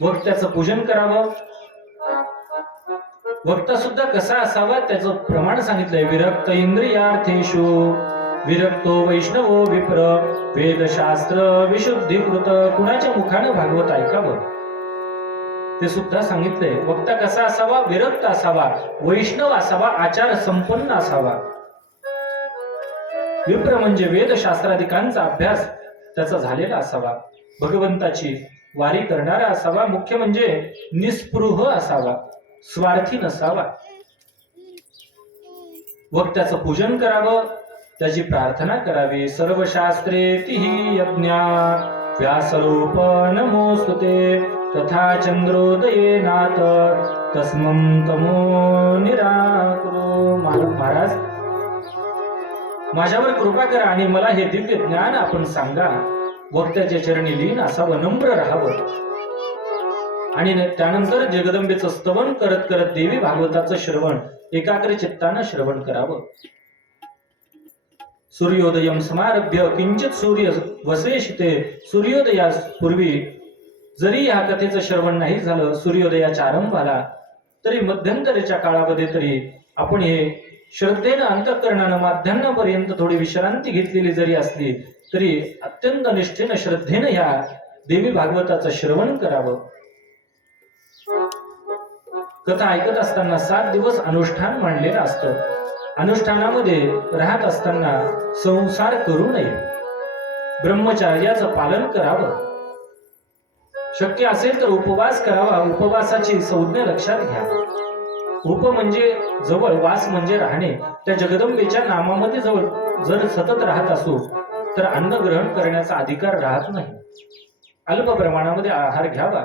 वक्त्याचं पूजन करावं. वक्ता सुद्धा कसा असावा त्याचं प्रमाण सांगितलंय. विरक्त इंद्रियार्थेषु विरक्तो वैष्णवो विप्र वेदशास्त्र विशुद्धीकृत. कुणाच्या मुखानं भागवत ऐकावं ते सुद्धा सांगितलंय. वक्ता कसा असावा? विरक्त असावा, वैष्णव असावा, आचार संपन्न असावा. विप्र म्हणजे वेदशास्त्राधिकांचा अभ्यास त्याचा झालेला असावा. भगवंताची वारी करणारा असावा. मुख्य म्हणजे निस्पृह असावा, स्वार्थी नसावा. वक्त्याचं पूजन करावं, त्याची प्रार्थना करावी. सर्व शास्त्रे तिही यज्ञा व्यासरूप नमोस्तुते. तथा चंद्रोदये नाथ तस्मं तमो निराकुरु. महाराज, माझ्यावर कृपा करा आणि मला हे दिव्य ज्ञान आपण सांगा. वक्त्याच्या चरणी लीन असावं, नम्र राहावं. आणि त्यानंतर जगदंबेचं स्तवन करत करत देवी भागवताचं श्रवण एकाग्र चित्तानं श्रवण करावं. सूर्योदयम समारभ्य किंचित सूर्य वसेशिते. सूर्योदयापूर्वी जरी ह्या कथेचं श्रवण नाही झालं, सूर्योदयाच्या आरंभाला, तरी मध्यंतरीच्या काळामध्ये तरी आपण हे श्रद्धेनं अंतःकरणानं माध्यान्हापर्यंत थोडी विश्रांती घेतलेली जरी असली तरी अत्यंत निष्ठेनं श्रद्धेनं ह्या देवी भागवताचं श्रवण करावं. कथा ऐकत असताना 7 दिवस अनुष्ठान मांडलेलं असतं. अनुष्ठानामध्ये राहत असताना संसार करू नये. ब्रह्मचार्याचं पालन करावं. शक्य असेल तर उपवास करावा. उपवासाची संज्ञा लक्षात घ्या. उप म्हणजे जवळ, वास म्हणजे राहणे. त्या जगदंबेच्या नामामध्ये जवळ जर सतत राहत असू तर अन्न ग्रहण करण्याचा अधिकार राहत नाही. अल्प प्रमाणामध्ये आहार घ्यावा.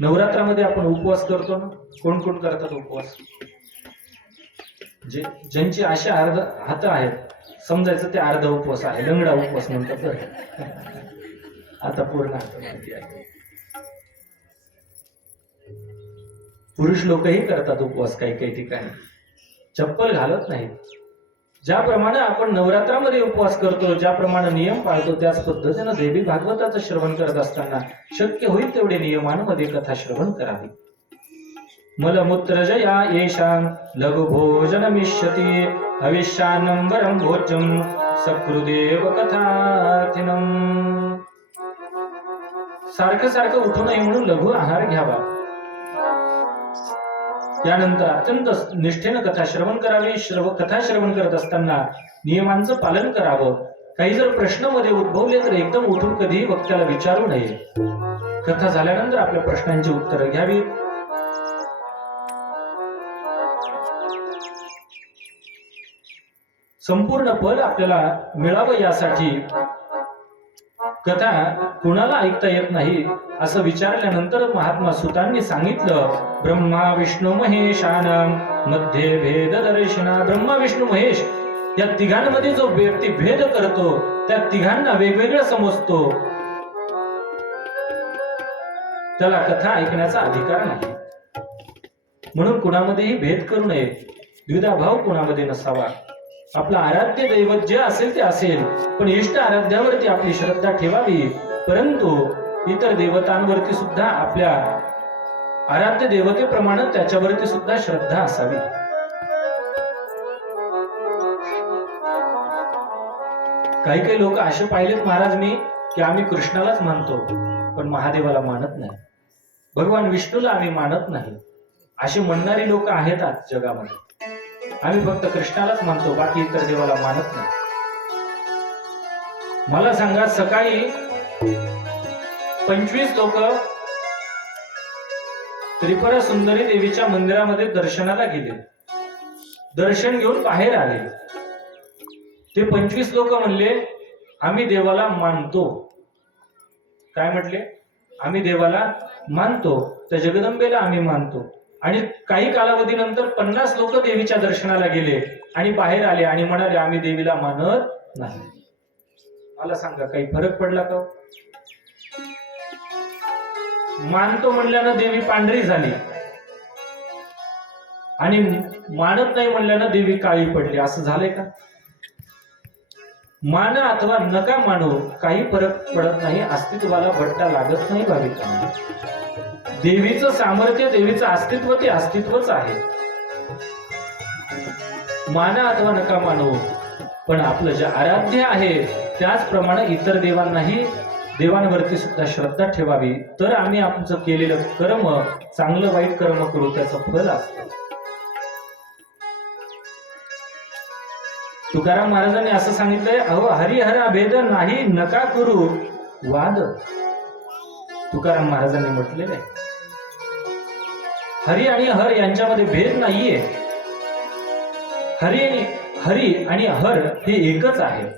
नवरात्रामध्ये आपण उपवास करतो ना. कोण कोण करतात उपवास? ज्यांची अशा हात आहेत समजायचं ते अर्धा उपवास आहे, लंगडा उपवास म्हणतात बरं. आता पूर्ण हात माहिती आहे. पुरुष लोकही करतात उपवास काही काही ठिकाणी, चप्पल घालत नाहीत. ज्याप्रमाणे आपण नवरात्रामध्ये उपवास करतो, ज्याप्रमाणे नियम पाळतो, त्याच पद्धतीनं देवी भागवताचं श्रवण करत असताना शक्य होईल तेवढे नियमांमध्ये कथा श्रवण करावी. मलमूत्रजया येषां लघु भोजनमिष्यति हविष्यान्नं वरं भोज्यं सकृदेव कथार्थिनं. सारखं सारखं उठू नये म्हणून लघु आहार घ्यावा. त्यानंतर अत्यंत निष्ठेनं कथा श्रवण करावी. कथा श्रवण करत असताना नियमांचं पालन करावं. काही जर प्रश्न मध्ये उद्भवले तर एकदम उठून कधीही वक्त्याला विचारू नये. कथा झाल्यानंतर आपल्या प्रश्नांची उत्तरं घ्यावी. संपूर्ण फल आपल्याला मिळावं यासाठी कथा कुणाला ऐकता येत नाही असं विचारल्यानंतर महात्मा सुतांनी सांगितलं, ब्रह्मा विष्णू महेशानं मध्ये भेद दर्शना. ब्रह्मा विष्णू महेश या तिघांमध्ये जो व्यक्ती भेद करतो त्या तिघांना वेगवेगळं समजतो त्याला कथा ऐकण्याचा अधिकार नाही. म्हणून कुणामध्येही भेद करू नये. द्विधा भाव कुणामध्ये नसावा. आपलं आराध्य दैवत जे असेल ते असेल, पण इष्ट आराध्यावरती आपली श्रद्धा ठेवावी. परंतु इतर देवतांवरती सुद्धा आपल्या आराध्य देवतेप्रमाणे त्याच्यावरती सुद्धा श्रद्धा असावी. काही काही लोक असे पाहिलेत महाराज मी की आम्ही कृष्णालाच मानतो पण महादेवाला मानत नाही, भगवान विष्णूला आम्ही मानत नाही, असे म्हणणारी लोक आहेत आज जगामध्ये. आम्ही फक्त कृष्णालाच मानतो, बाकी इतर देवाला मानत नाही. मला सांगा, सकाळी 25 लोक त्रिपुरा सुंदरी देवीच्या मंदिरामध्ये दर्शनाला गेले. दर्शन घेऊन बाहेर आले. ते 25 लोक म्हणले, आम्ही देवाला मानतो. काय म्हटले? आम्ही देवाला मानतो, त्या जगदंबेला आम्ही मानतो. आणि काही कालावधीनंतर 50 लोक देवीच्या दर्शनाला गेले आणि बाहेर आले आणि म्हणाले, आम्ही देवीला मानत नाही. मला सांगा, काही फरक पडला का? मानतो म्हणल्यानं देवी पांढरी झाली आणि मानत नाही म्हणल्यानं देवी काळी पडली, असं झालंय का? मान अथवा नका मानो, काही फरक पडत नाही. अस्तित्वाला बट्टा लागत नाही भाविकांना. देवीचं सामर्थ्य, देवीचं अस्तित्व ते अस्तित्वच आहे. माना अथवा नका मानो, पण आपलं जे आराध्य आहे त्याचप्रमाणे इतर देवांनाही, देवांवरती सुद्धा श्रद्धा ठेवावी. तर आम्ही आमचं केलेलं कर्म, चांगलं वाईट कर्म करू, त्याचं फल असतं. तुकाराम महाराजांनी असं सांगितलंय, अहो हरिहरा भेद नाही नका करू वाद. तुकाराम महाराजांनी म्हटलेलं आहे, हरी आणि हर यांच्यामध्ये भेद नाहीये. हरी आणि हर हे एकच आहे.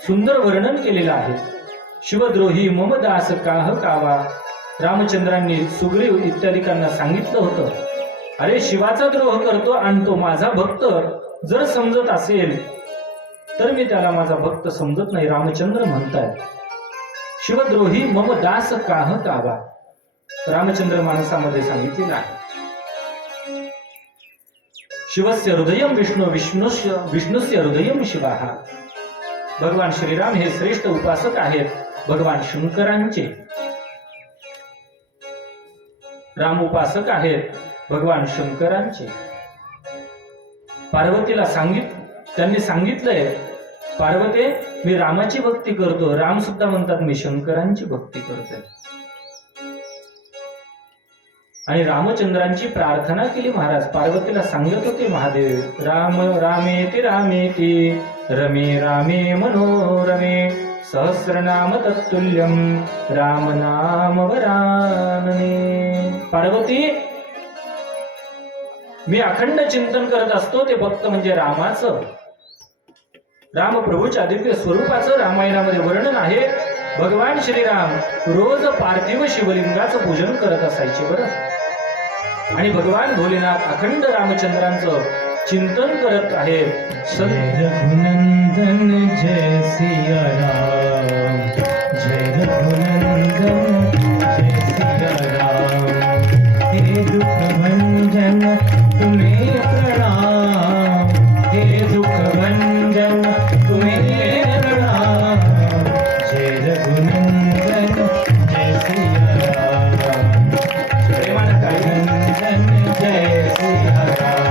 सुंदर वर्णन केलेलं आहे. शिवद्रोही मम दास काह कावा. रामचंद्रांनी सुग्रीव इत्यादिकांना सांगितलं होतं, अरे शिवाचा द्रोह करतो आणि तो माझा भक्त जर समजत असेल तर मी त्याला माझा भक्त समजत नाही. रामचंद्र म्हणतायत, शिवद्रोही मम दास काह कावा. रामचंद्र मानसामध्ये सांगितलेलं आहे, शिवस्य हृदयम विष्णू, विष्णुस्य हृदयम शिवाः. भगवान श्रीराम हे श्रेष्ठ उपासक आहेत भगवान शंकरांचे. राम उपासक आहेत भगवान शंकरांचे. पार्वतीला त्यांनी सांगितलंय, पार्वती मी रामाची भक्ती करतो. राम सुद्धा म्हणतात मी शंकरांची भक्ती करतोय. आणि रामचंद्रांची प्रार्थना केली महाराज. पार्वतीला सांगत होते महादेव, राम रामेति रामेति रमे रामे मनोरमे सहस्रनाम तत्तुल्यम राम नाम वरानने. पार्वती मी अखंड चिंतन करत असतो, ते भक्त म्हणजे रामाचं. राम प्रभूच्या दिव्य स्वरूपाचं रामायणामध्ये वर्णन आहे. भगवान श्रीराम रोज पार्थिव शिवलिंगाचं पूजन करत असायचे बरं. आणि भगवान भोलेनाथ अखंड रामचंद्रांचं चिंतन करत आहे. जय रघुनंदन जय सिया राम, जय रघुनंदन जय सिया राम. हे दुख भंजन तुम्हें प्रणाम, हे दुख भंजन तुम्हें प्रणाम. जय रघुनंदन जय सिया राम, जय रघुनंदन जय सिया राम.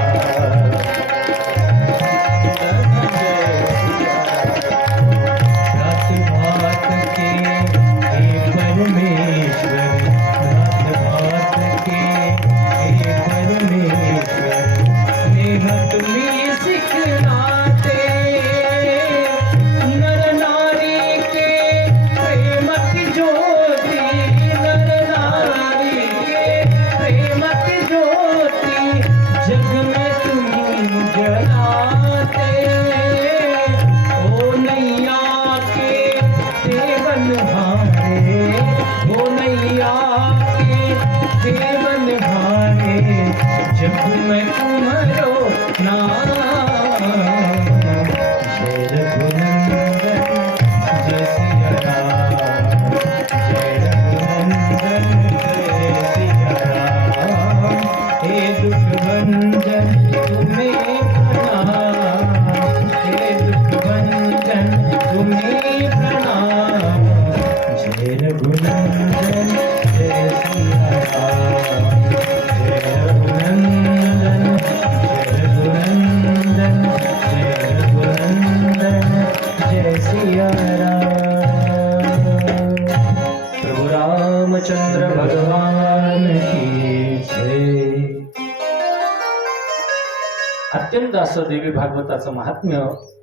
अत्यंत असं देवी भागवताचं महात्म्य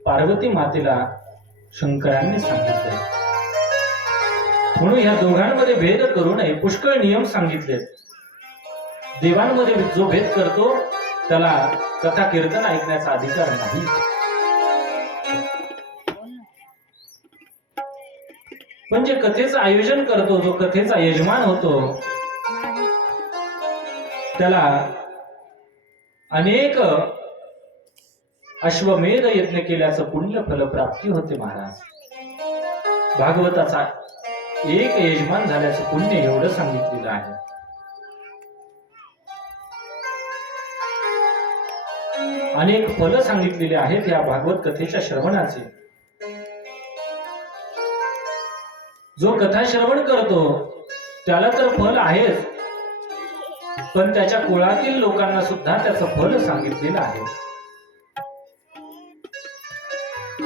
पार्वती मातेला शंकरांनी सांगितले. म्हणून ह्या दोघांमध्ये भेद करू नये. पुष्कळ नियम सांगितले. देवांमध्ये जो भेद करतो त्याला कथा कीर्तन ऐकण्याचा अधिकार नाही. पण जे कथेचं आयोजन करतो, जो कथेचा यजमान होतो, त्याला अनेक अश्वमेध यज्ञ केल्याचं पुण्य फलप्राप्ती होते. महाराज, भागवताचा एक यजमान झाल्याचं पुण्य एवढं सांगितलेलं आहे. अनेक फल सांगितलेले आहेत या भागवत कथेच्या श्रवणाचे. जो कथा श्रवण करतो त्याला तर फल आहेच, पण त्याच्या कुळातील लोकांना सुद्धा त्याचं फल सांगितलेलं आहे.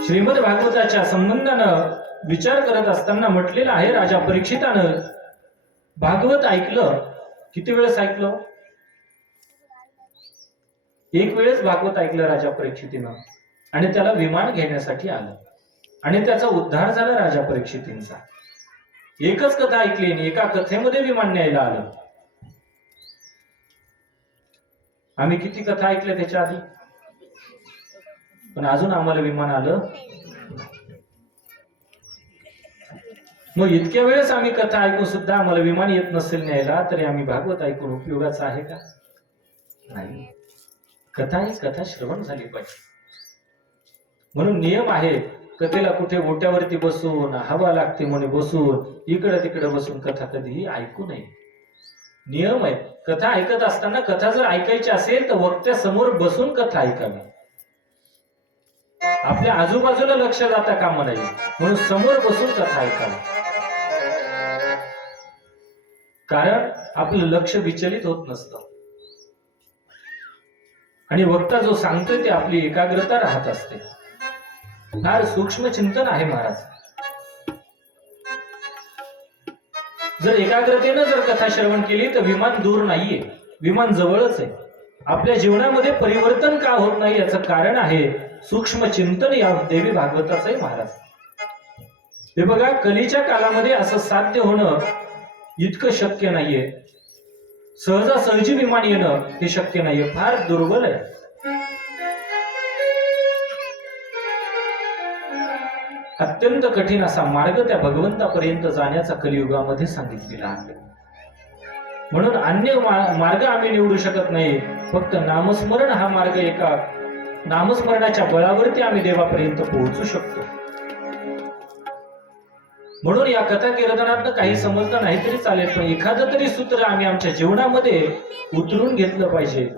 श्रीमद भागवताच्या संबंधानं विचार करत असताना म्हटलेलं आहे, राजा परीक्षितानं भागवत ऐकलं. किती वेळेस ऐकलं? एक वेळेस भागवत ऐकलं राजा परीक्षितीनं, आणि त्याला विमान घेण्यासाठी आलं आणि त्याचा उद्धार झाला राजा परीक्षितींचा. एकच कथा ऐकली आणि एका कथेमध्ये विमान न्यायला आलं. आम्ही किती कथा ऐकल्या त्याच्या आधी, पण अजून आम्हाला विमान आलं. मग इतक्या वेळेस आम्ही कथा ऐकून सुद्धा आम्हाला विमान येत नसेल न्यायला, तरी आम्ही भागवत ऐकून उपयोगाचं आहे का? नाही. कथा ही कथा श्रवण झाली पाहिजे. म्हणून नियम आहे, कथेला कुठे ओट्यावरती बसून, हवा लागते म्हणे बसून, इकडे तिकडे बसून कथा कधीही ऐकू नये. नियम आहे, कथा ऐकत असताना कथा जर ऐकायची असेल तर वक्त्या समोर बसून कथा ऐकावी. आपल्या आजूबाजूला लक्ष जाता कामा नये, म्हणून समोर बसून कथा ऐकावी. कारण आपलं लक्ष विचलित होत नसतं आणि वक्ता जो सांगतोय ते आपली एकाग्रता राहत असते. फार सूक्ष्म चिंतन आहे महाराज. जर एकाग्रतेनं जर कथा श्रवण केली तर विमान दूर नाहीये, विमान जवळच आहे. आपल्या जीवनामध्ये परिवर्तन का होत नाही याचं कारण आहे सूक्ष्म चिंतन या देवी भागवताचं आहे महाराज. हे बघा, कलीच्या कालामध्ये असं साध्य होणं इतकं शक्य नाहीये. सहजासहजी विमान येणं हे शक्य नाहीये, फार दुर्बल आहे. अत्यंत कठीण असा मार्ग त्या भगवंतापर्यंत जाण्याचा कलियुगामध्ये सांगितलेला आहे. म्हणून अन्य मार्ग आम्ही निवडू शकत नाही. फक्त नामस्मरण हा मार्ग, एका नामस्मरणाच्या बळावरती आम्ही देवापर्यंत पोहोचू शकतो. म्हणून या कथा कीर्तनातनं काही समजलं नाही तरी चालेल, पण एखादं तरी सूत्र आम्ही आमच्या जीवनामध्ये उतरून घेतलं पाहिजे.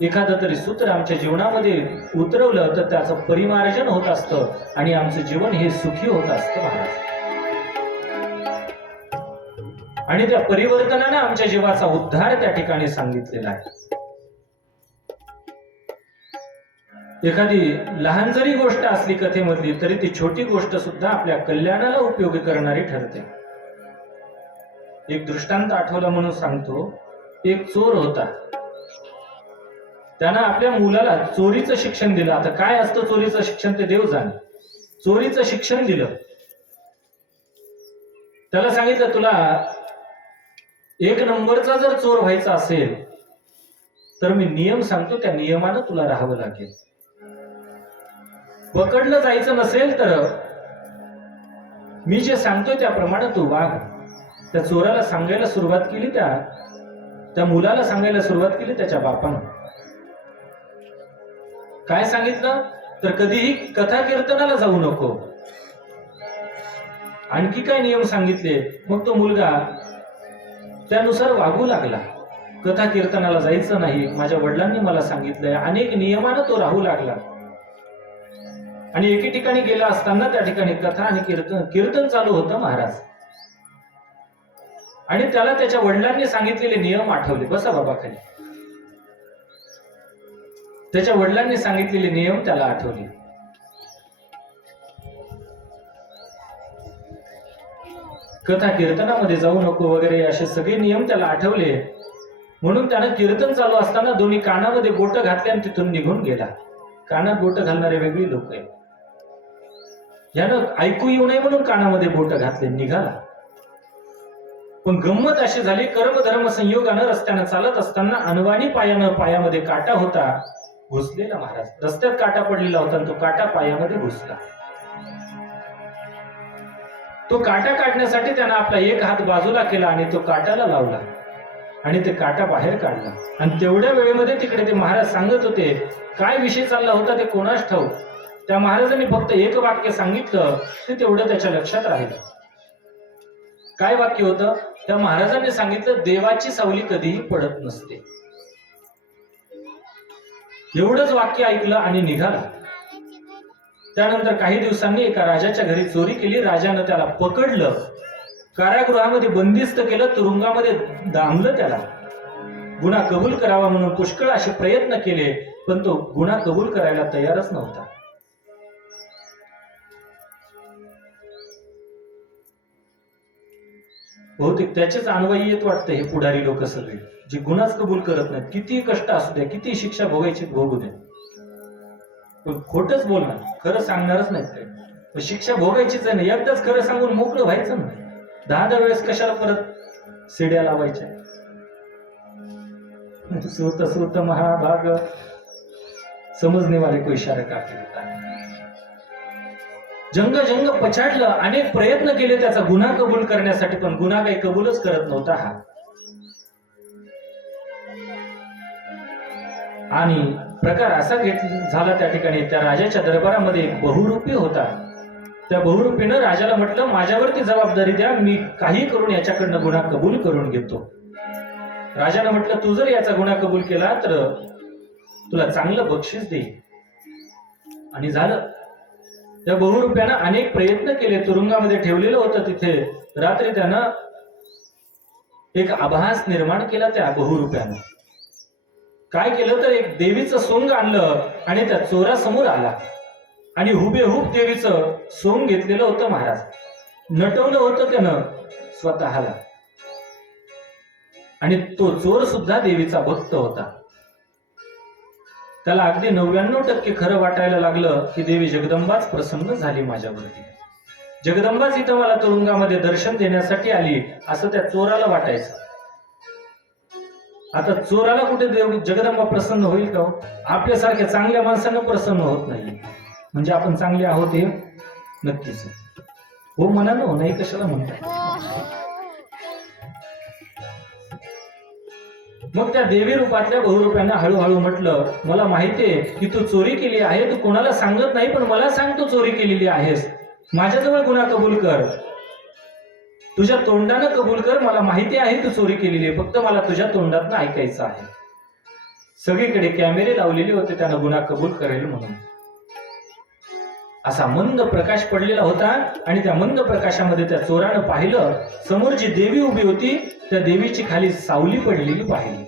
एखादं तरी सूत्र आमच्या जीवनामध्ये उतरवलं तर त्याचं परिमार्जन होत असतं आणि आमचं जीवन हे सुखी होत असतं महाराज. आणि त्या परिवर्तनाने आमच्या जीवाचा उद्धार त्या ठिकाणी सांगितलेला आहे. एखादी लहान जरी गोष्ट असली कथेमधली तरी ती छोटी गोष्ट सुद्धा आपल्या कल्याणाला उपयोगी करणारी ठरते. एक दृष्टांत आठवला म्हणून सांगतो. एक चोर होता, त्यानं आपल्या मुलाला चोरीचं शिक्षण दिलं. आता काय असतं चोरीचं शिक्षण ते देव जाणे. चोरीचं शिक्षण दिलं. त्याला सांगितलं, तुला एक नंबरचा जर चोर व्हायचा असेल तर मी नियम सांगतो, त्या नियमानं तुला राहावं लागेल. पकडलं जायचं नसेल तर मी जे सांगतोय त्याप्रमाणे तू वाग. त्या चोराला सांगायला सुरुवात केली, त्या मुलाला सांगायला सुरुवात केली त्याच्या बापानं. काय सांगितलं तर कधीही कथा कीर्तनाला जाऊ नको. आणखी काय नियम सांगितले. मग तो मुलगा त्यानुसार वागू लागला. कथा कीर्तनाला जायचं नाही, माझ्या वडिलांनी मला सांगितलंय. अनेक नियमानं तो राहू लागला आणि एके ठिकाणी गेला असताना त्या ठिकाणी कथा आणि कीर्तन चालू होतं महाराज. आणि त्याला त्याच्या वडिलांनी सांगितलेले नियम आठवले. बसा बाबा खाली. त्याच्या वडिलांनी सांगितलेले नियम त्याला आठवले. कथा कीर्तनामध्ये जाऊ नको वगैरे असे सगळे नियम त्याला आठवले. म्हणून त्यानं कीर्तन चालू असताना दोन्ही कानामध्ये बोटं घातली आणि तिथून निघून गेला. कानात बोटं घालणारे वेगळी लोक आहेत. यानं ऐकू येऊ नये म्हणून कानामध्ये बोट घातले, निघाला. पण गंमत अशी झाली, कर्म धर्म संयोगानं रस्त्यानं चालत असताना अनवाणी पायानं पायामध्ये काटा होता घुसलेला महाराज. रस्त्यात काटा पडलेला होता आणि तो काटा पायामध्ये घुसला. तो काटा काढण्यासाठी त्यानं आपला एक हात बाजूला केला आणि तो काटाला लावला आणि ते काटा बाहेर काढला. आणि तेवढ्या वेळेमध्ये तिकडे ते महाराज सांगत होते. काय विषय चालला होता ते कोणास ठाऊक. त्या महाराजांनी फक्त एक वाक्य सांगितलं, ते तेवढं त्याच्या लक्षात राहिलं. काय वाक्य होतं? त्या महाराजांनी सांगितलं, देवाची सावली कधीही पडत नसते. एवढंच वाक्य ऐकलं आणि निघाला. त्यानंतर काही दिवसांनी एका राजाच्या घरी चोरी केली. राजानं त्याला पकडलं, कारागृहामध्ये बंदिस्त केलं, तुरुंगामध्ये डांबलं. त्याला गुन्हा कबूल करावा म्हणून पुष्कळ असे प्रयत्न केले, पण तो गुन्हा कबूल करायला तयारच नव्हता. बहुतेक त्याचेच अन्वयी येत वाटतं हे पुढारी लोक सगळे, जे गुन्हाच कबूल करत नाहीत. किती कष्ट असू द्या, किती शिक्षा भोगायची भोगू द्या, पण खोटच बोलणार, खरं सांगणारच नाही. काय शिक्षा भोगायचीच आहे ना, एकदाच खरं सांगून मोकळं व्हायचं नाही. 10 वेळेस कशाला परत शिड्या लावायच्या. सूत सूत महाभाग समजने वाले को इशारा काफी होता है. जंग जंग पछाडलं, अनेक प्रयत्न केले त्याचा गुन्हा कबूल करण्यासाठी, पण गुन्हा काही कबूलच करत नव्हता हा. आणि प्रकार असा झाला त्या ठिकाणी, त्या राजाच्या दरबारामध्ये एक बहुरूपी होता. त्या बहुरूपीनं राजाला म्हटलं, माझ्यावरती जबाबदारी द्या, मी काही करून याच्याकडनं गुन्हा कबूल करून घेतो. राजानं म्हटलं, तू जर याचा गुन्हा कबूल केला तर तुला चांगलं बक्षीस देईल. आणि झालं. त्या बहुरूप्यानं अनेक प्रयत्न केले, तुरुंगामध्ये ठेवलेलं होतं तिथे. रात्री त्यानं एक आभास निर्माण केला. त्या बहुरूप्यानं काय केलं तर एक देवीचं सोंग आणलं आणि त्या चोरासमोर आला आणि हुबेहूब देवीचं सोंग घेतलेलं होतं महाराज. नटवलं होतं त्यानं स्वतःला. आणि तो चोर सुद्धा देवीचा भक्त होता. त्याला अगदी 99% खरं वाटायला लागलं की देवी जगदंबाच प्रसन्न झाली माझ्यावरती. जगदंबाच इथं मला तुरुंगामध्ये दर्शन देण्यासाठी आली असं त्या चोराला वाटायचं. आता चोराला कुठे देव जगदंबा प्रसन्न होईल का? आपल्यासारख्या चांगल्या माणसांना प्रसन्न होत नाही. म्हणजे आपण चांगले आहोत हे नक्कीच हो म्हणा ना, नाही कशाला म्हणतात. मग त्या देवी रूपातल्या बहुरूप्यांना हळूहळू म्हटलं, मला माहितीये की तू चोरी केली आहे, तू कोणाला सांगत नाही, पण मला सांग तू चोरी केलेली आहेस. माझ्याजवळ गुन्हा कबूल कर, तुझ्या तोंडानं कबूल कर. मला माहिती आहे तू चोरी केलेली आहे, फक्त मला तुझ्या तोंडातनं ऐकायचं आहे. सगळीकडे कॅमेरे लावलेले होते त्यानं गुन्हा कबूल करेल म्हणून. असा मंद प्रकाश पडलेला होता आणि त्या मंद प्रकाशामध्ये त्या चोरानं पाहिलं, समोर जी देवी उभी होती त्या देवीची खाली सावली पडलेली पाहिली.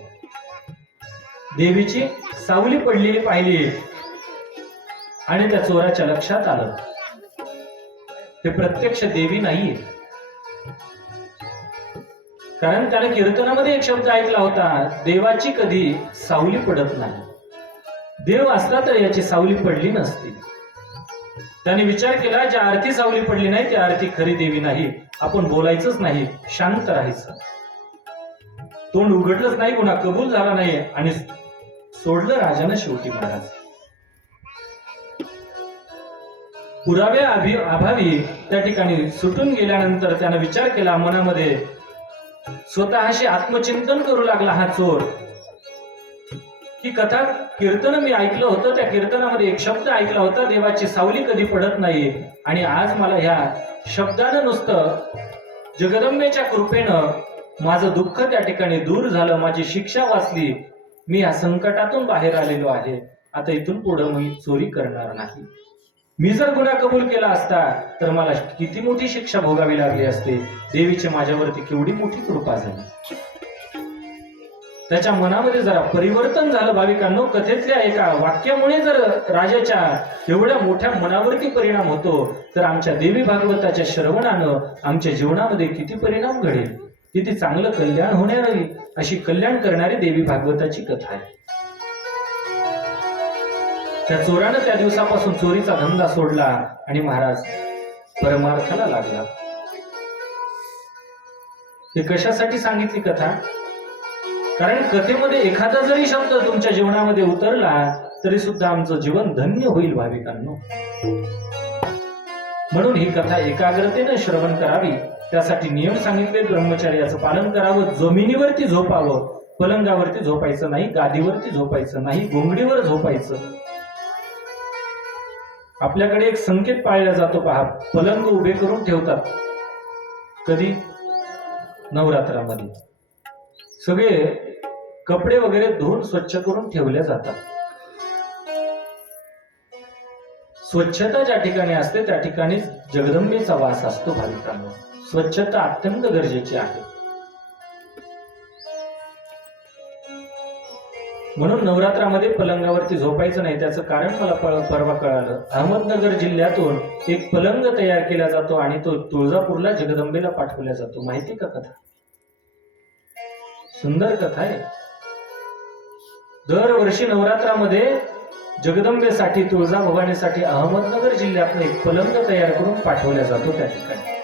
देवीची सावली पडलेली पाहिली आणि त्या चोराच्या लक्षात आलं हे प्रत्यक्ष देवी नाहीये. कारण त्याने कीर्तनामध्ये एक शब्द ऐकला होता, देवाची कधी सावली पडत नाही. देव असला तर याची सावली पडली नसती. त्याने विचार केला, ज्या आरती सावली पडली नाही त्या आरती खरी देवी नाही. आपण बोलायचंच नाही, शांत राहायचं. तोंड उघडलंच नाही, गुन्हा कबूल झाला नाही आणि सोडलं राजानं शेवटी महाराज. पुराव्या अभावी त्या ठिकाणी सुटून गेल्यानंतर त्यानं विचार केला मनामध्ये, स्वतःशी आत्मचिंतन करू लागला हा चोर. ही कथा कीर्तन मी ऐकलं होतं, त्या कीर्तनामध्ये एक शब्द ऐकला होता, देवाची सावली कधी पडत नाही. आणि आज मला ह्या शब्दानं नुसतं जगदंबेच्या कृपेनं माझं दुःख त्या ठिकाणी दूर झालं, माझी शिक्षा वाचली, मी या संकटातून बाहेर आलेलो आहे. आता इथून पुढे मी चोरी करणार नाही. मी जर गुन्हा कबूल केला असता तर मला किती मोठी शिक्षा भोगावी लागली असते. देवीची माझ्यावरती केवढी मोठी कृपा झाली. त्याच्या मनामध्ये जरा परिवर्तन झालं भाविकांनो. कथेतल्या एका वाक्यामुळे जर राजाच्या एवढ्या मोठ्या मनावरती परिणाम होतो, तर आमच्या देवी भागवताच्या श्रवणानं आमच्या जीवनामध्ये किती परिणाम घडेल, किती चांगलं कल्याण होणारी अशी कल्याण करणारी देवी भागवताची कथा आहे. त्या चोरानं त्या दिवसापासून चोरीचा धंदा सोडला आणि महाराज परमार्थाला लागला. हे कशासाठी सांगितली कथा? कारण कथेमध्ये एखादा जरी शब्द तुमच्या जीवनामध्ये उतरला तरी सुद्धा आमचं जीवन धन्य होईल भाविकांनो. म्हणून ही कथा एकाग्रतेने श्रवण करावी. त्यासाठी नियम सांगितले. ब्रह्मचर्याचं पालन करावं. जमिनीवरती झोपावं. पलंगावरती झोपायचं नाही, गादीवरती झोपायचं नाही, घोंगडीवर झोपायचं. आपल्याकडे एक संकेत पाळला जातो पहा. पलंग उभे करून ठेवतात. कधी? नवरात्रामध्ये. सगळे कपडे वगैरे धुवून स्वच्छ करून ठेवले जातात. स्वच्छता ज्या ठिकाणी असते त्या ठिकाणी जगदंबेचा वास असतो भाविकांनो. स्वच्छता अत्यंत गरजेची आहे. म्हणून नवरात्रामध्ये पलंगावरती झोपायचं नाही. त्याचं कारण मला परवा कळालं. अहमदनगर जिल्ह्यातून एक पलंग तयार केला जातो आणि तो तुळजापूरला जगदंबेला पाठवला जातो. माहिती का कथा? सुंदर कथा आहे. दरवर्षी नवरात्रामध्ये जगदंबेसाठी, तुळजाभवानीसाठी अहमदनगर जिल्ह्यातून एक पलंग तयार करून पाठवला जातो त्या ठिकाणी.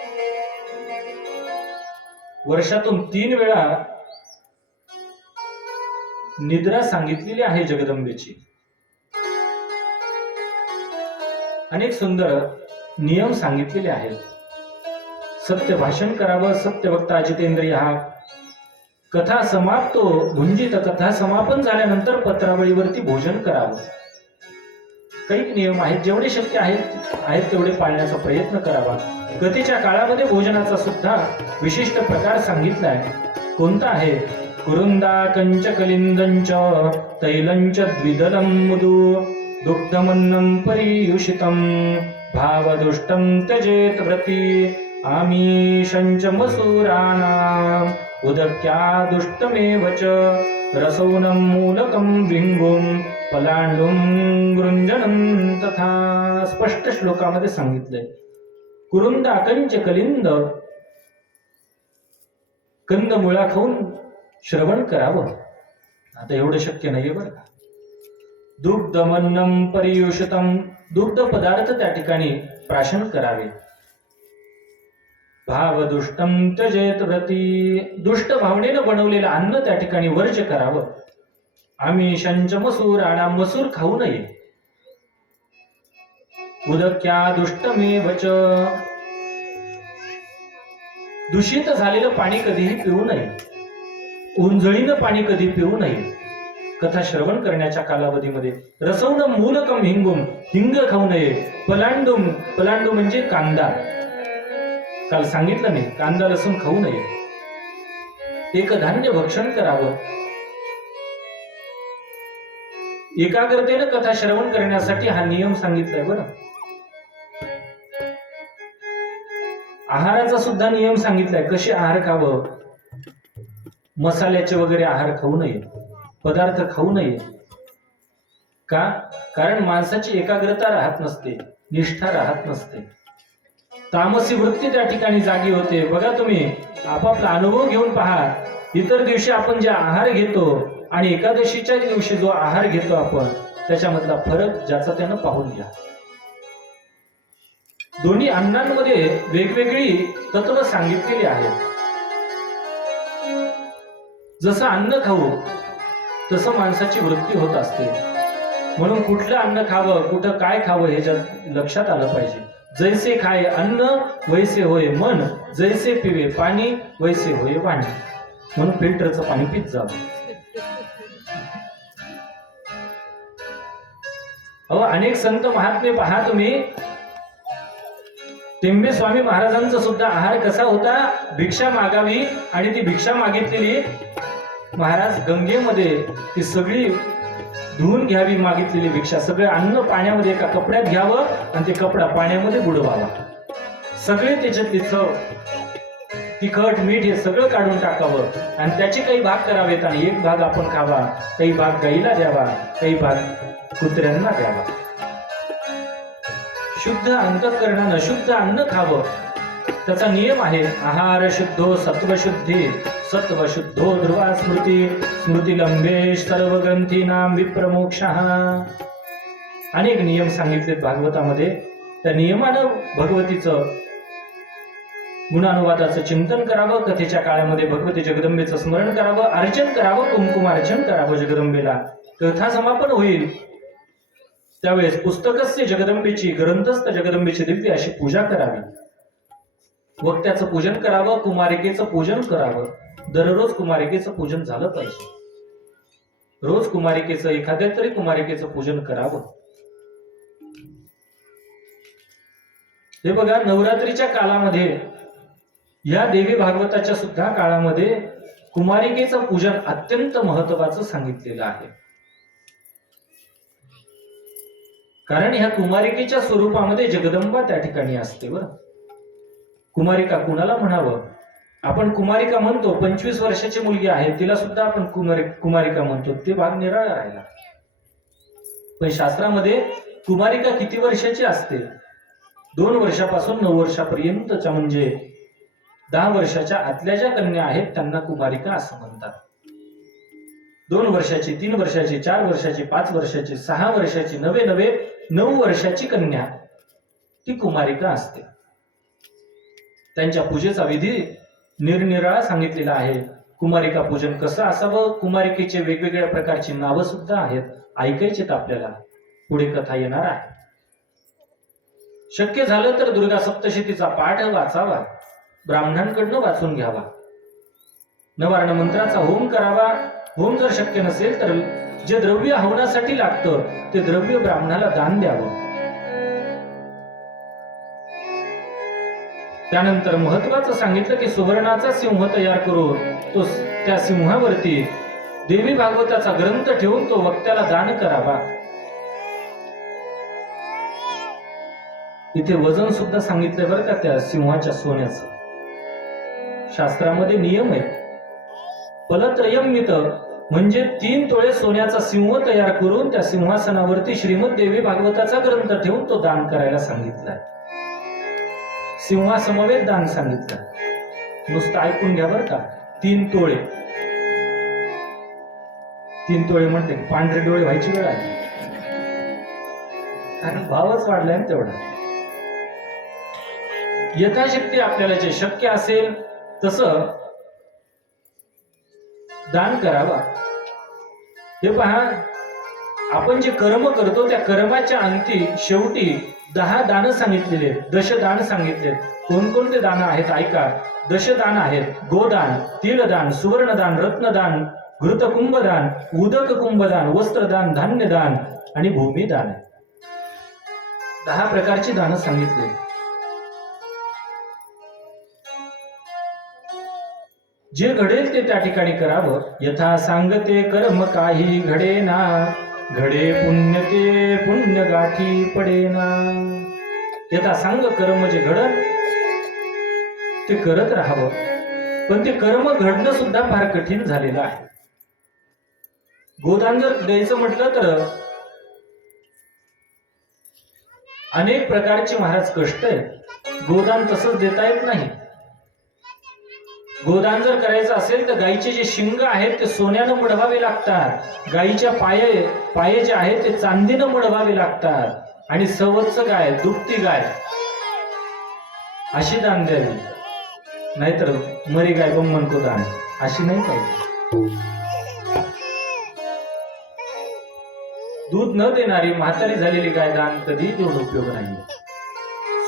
वर्षातून 3 वेळा निद्रा सांगितलेली आहे जगदंबेची. अनेक सुंदर नियम सांगितलेले आहेत. सत्य भाषण करावं. सत्य वक्ता जितेंद्रिय. हा कथा समाप्तो भुंजित. कथा समापन झाल्यानंतर पत्रावळीवरती भोजन करावं. काही नियम आहेत. जेवढे शक्य आहेत तेवढे पाळण्याचा प्रयत्न करावा. गतीच्या काळामध्ये भोजनाचा सुद्धा विशिष्ट प्रकार सांगितलाय. कोणता आहे? कुरुंदा कंच कलिंदंच तैलंच द्विदलं मुदु दुग्धमन्नं परियुषितं भावदुष्टं त्यजेत व्रती आमीशंच मसूराणाम् उदक्यादुष्टमेव च रसौनं मूलकं विंगुं पलांडुं गृंजनं तथा. स्पष्ट श्लोकामध्ये सांगितलंय. कुरुंदा कंच कलिंद, कंदमुळा खाऊन श्रवण करावं. आता एवढं शक्य नाहीये बरं का. दुग्धमन्नं परियुषितं, दुग्ध पदार्थ त्या ठिकाणी प्राशन करावे. भावदुष्टं त्यजेत व्रती, दुष्ट भावनेनं बनवलेलं अन्न त्या ठिकाणी वर्ज्य करावं. आमिषंच मसूराणा, मसूर खाऊ नये. उदक्यादुष्टमेव च, दूषित झालेलं पाणी कधीही पिऊ नये. उंजळीनं पाणी कधी पिऊ नये. कथा श्रवण करण्याच्या कालावधीमध्ये रसवनं मूलकम हिंगुम, हिंग खाऊ नये. पलांडुम, पलांडू म्हणजे कांदा. काल सांगितलं नाही, कांदा लसूण खाऊ नये. एकधान्य भक्षण करावं. एकाग्रतेनं कथा श्रवण करण्यासाठी हा नियम सांगितलाय बरं. आहाराचा सुद्धा नियम सांगितलाय. कसे आहार खावं? मसाल्याचे वगैरे आहार खाऊ नये. पदार्थ खाऊ नये. का? कारण माणसाची एकाग्रता राहत नसते, निष्ठा राहत नसते. तामसी वृत्ती त्या ठिकाणी जागी होते. बघा तुम्ही आपापला अनुभव घेऊन पहा. इतर दिवशी आपण जे आहार घेतो आणि एकादशीच्या दिवशी जो आहार घेतो आपण, त्याच्यामधला फरक ज्याचा त्यानं पाहून घ्या. दोन्ही अन्नांमध्ये वेगवेगळी तत्व सांगितलेली आहेत. जसं अन्न खाऊ तसं माणसाची वृत्ती होत असते. म्हणून कुठलं अन्न खावं, कुठं काय खावं हे लक्षात आलं पाहिजे. जैसे खाय अन्न वैसे होय मन, जैसे पिवे पाणी वैसे होय वाणी. म्हणून फिल्टरचं पाणी पित जावं. अनेक संत महात्मे पहा तुम्ही. टेंबे स्वामी महाराजांचा सुद्धा आहार कसा होता? भिक्षा मागावी आणि ती भिक्षा मागितलेली महाराज गंगेमध्ये ती सगळी धुवून घ्यावी. मागितलेली भिक्षा सगळं अन्न पाण्यामध्ये एका कपड्यात घ्यावं आणि ते कपडा पाण्यामध्ये बुडवावा. सगळे त्याच्यातली चव, तिखट, मीठ हे सगळं काढून टाकावं आणि त्याचे काही भाग करावेत आणि एक भाग आपण खावा, काही भाग गाईला द्यावा, काही भाग कुत्र्यांना द्यावा. शुद्ध अंतःकरणानं शुद्ध अन्न खावं. त्याचा नियम आहे. आहार शुद्धो सत्वशुद्धी, सत्वशुद्धो ध्रुवा स्मृती, स्मृती लंबेश सर्व ग्रंथीनाम विप्रमोक्षः. अनेक नियम सांगितलेत भागवतामध्ये. त्या नियमानं भगवतीचं गुणानुवादाचं चिंतन करावं, कथेच्या काळामध्ये भगवती जगदंबेचं स्मरण करावं, अर्चन करावं, कुंकुमार्चन करावं जगदंबेला. कथा समापन होईल त्यावेळेस पुस्तकस्य जगदंबेची, ग्रंथस्थ जगदंबेची दिव्य अशी पूजा करावी. वक्त्याचं पूजन करावं, कुमारिकेचं पूजन करावं. दररोज कुमारिकेचं पूजन झालं पाहिजे. रोज कुमारिकेचं, एखाद्या तरी कुमारिकेचं पूजन करावं. हे बघा, नवरात्रीच्या काळामध्ये, या देवी भागवताच्या सुद्धा काळामध्ये कुमारिकेचं पूजन अत्यंत महत्वाचं सांगितलेलं आहे. कारण ह्या कुमारिकेच्या स्वरूपामध्ये जगदंबा त्या ठिकाणी असते. बरं, कुमारिका कुणाला म्हणावं? आपण कुमारिका म्हणतो, 25 वर्षाची मुलगी आहे तिला सुद्धा आपण कुमारिका म्हणतो, ते भाग निराळा राहिला. पण शास्त्रामध्ये कुमारिका किती वर्षाची असते? 2 वर्षापासून 9 वर्षापर्यंतच्या, म्हणजे 10 वर्षाच्या आतल्या ज्या कन्या आहेत त्यांना कुमारिका असं म्हणतात. 2 वर्षाची, 3 वर्षाची, 4 वर्षाची, 5 वर्षाची, 6 वर्षाची, नवे 9 वर्षाची कन्या ती कुमारिका असते. त्यांच्या पूजेचा विधी निरनिराळा सांगितलेला आहे. कुमारिका पूजन कसं असावं, कुमारिकेचे वेगवेगळ्या प्रकारची नावं सुद्धा आहेत. ऐकायचेत आपल्याला, पुढे कथा येणार आहे. शक्य झालं तर दुर्गा सप्तशतीचा पाठ वाचावा, ब्राह्मणांकडनं वाचून घ्यावा. नवार्ण मंत्राचा होम करावा. होम जर शक्य नसेल तर जे द्रव्य हवनासाठी लागतं ते द्रव्य ब्राह्मणाला दान द्यावं. त्यानंतर महत्वाचं सांगितलं की सुवर्णाचा सिंह तयार करून त्या सिंहावरती देवी भागवताचा ग्रंथ ठेवून तो वक्त्याला दान करावा. इथे वजन सुद्धा सांगितलंय बरं का त्या सिंहाच्या सोन्याचं. शास्त्रामध्ये नियम आहे. फलत्रयमित म्हणजे 3 तोळे सोन्याचा सिंह तयार करून त्या सिंहासनावरती श्रीमद देवी भागवताचा ग्रंथ ठेवून तो दान करायला सांगितलाय. सिंहासमवेत दान सांगितलं. नुसतं ऐकून घ्या बरं का. 3 तोळे. 3 तोळे म्हणते पांढरे डोळे व्हायची वेळ आली, आणि भावच वाढलाय ना तेवढा. यथाशक्ती आपल्याला जे शक्य असेल तसं दान करावा. हे पहा, आपण जे कर्म करतो त्या कर्माच्या अंती शेवटी 10 दान सांगितलेले, दशदान सांगितले. कोणकोणते दान आहेत ऐका. दशदान आहेत: गोदान, तिळदान, सुवर्णदान, रत्नदान, घृतकुंभदान, उदक कुंभदान, वस्त्रदान, धान्यदान आणि भूमिदान. 10 प्रकारची दान सांगितले. जे घडेल ते त्या ठिकाणी करावं. यथा सांगते कर्म काही घडेना, घडे पुण्य ते पुण्य गाठी पडेना. यथा सांग कर्म जे घडत ते करत राहावं. पण ते कर्म घडणं सुद्धा फार कठीण झालेलं आहे. गोदान जर द्यायचं म्हटलं तर अनेक प्रकारचे महाराज कष्ट आहेत. गोदान तसंच देता येत नाही. गोदान जर करायचं असेल तर गायीचे जे शिंग आहेत ते सोन्यानं मडवावे लागतात. गायीच्या पाये जे आहेत ते चांदीनं मडवावे लागतात. आणि सवत्स गाय, दुभती गाय अशी दान द्यावी. नाहीतर मरी गाय बम्मनको दान अशी नाही पाहिजे. दूध न देणारी म्हातारी झालेली गाय दान कधी देऊन उपयोग नाही.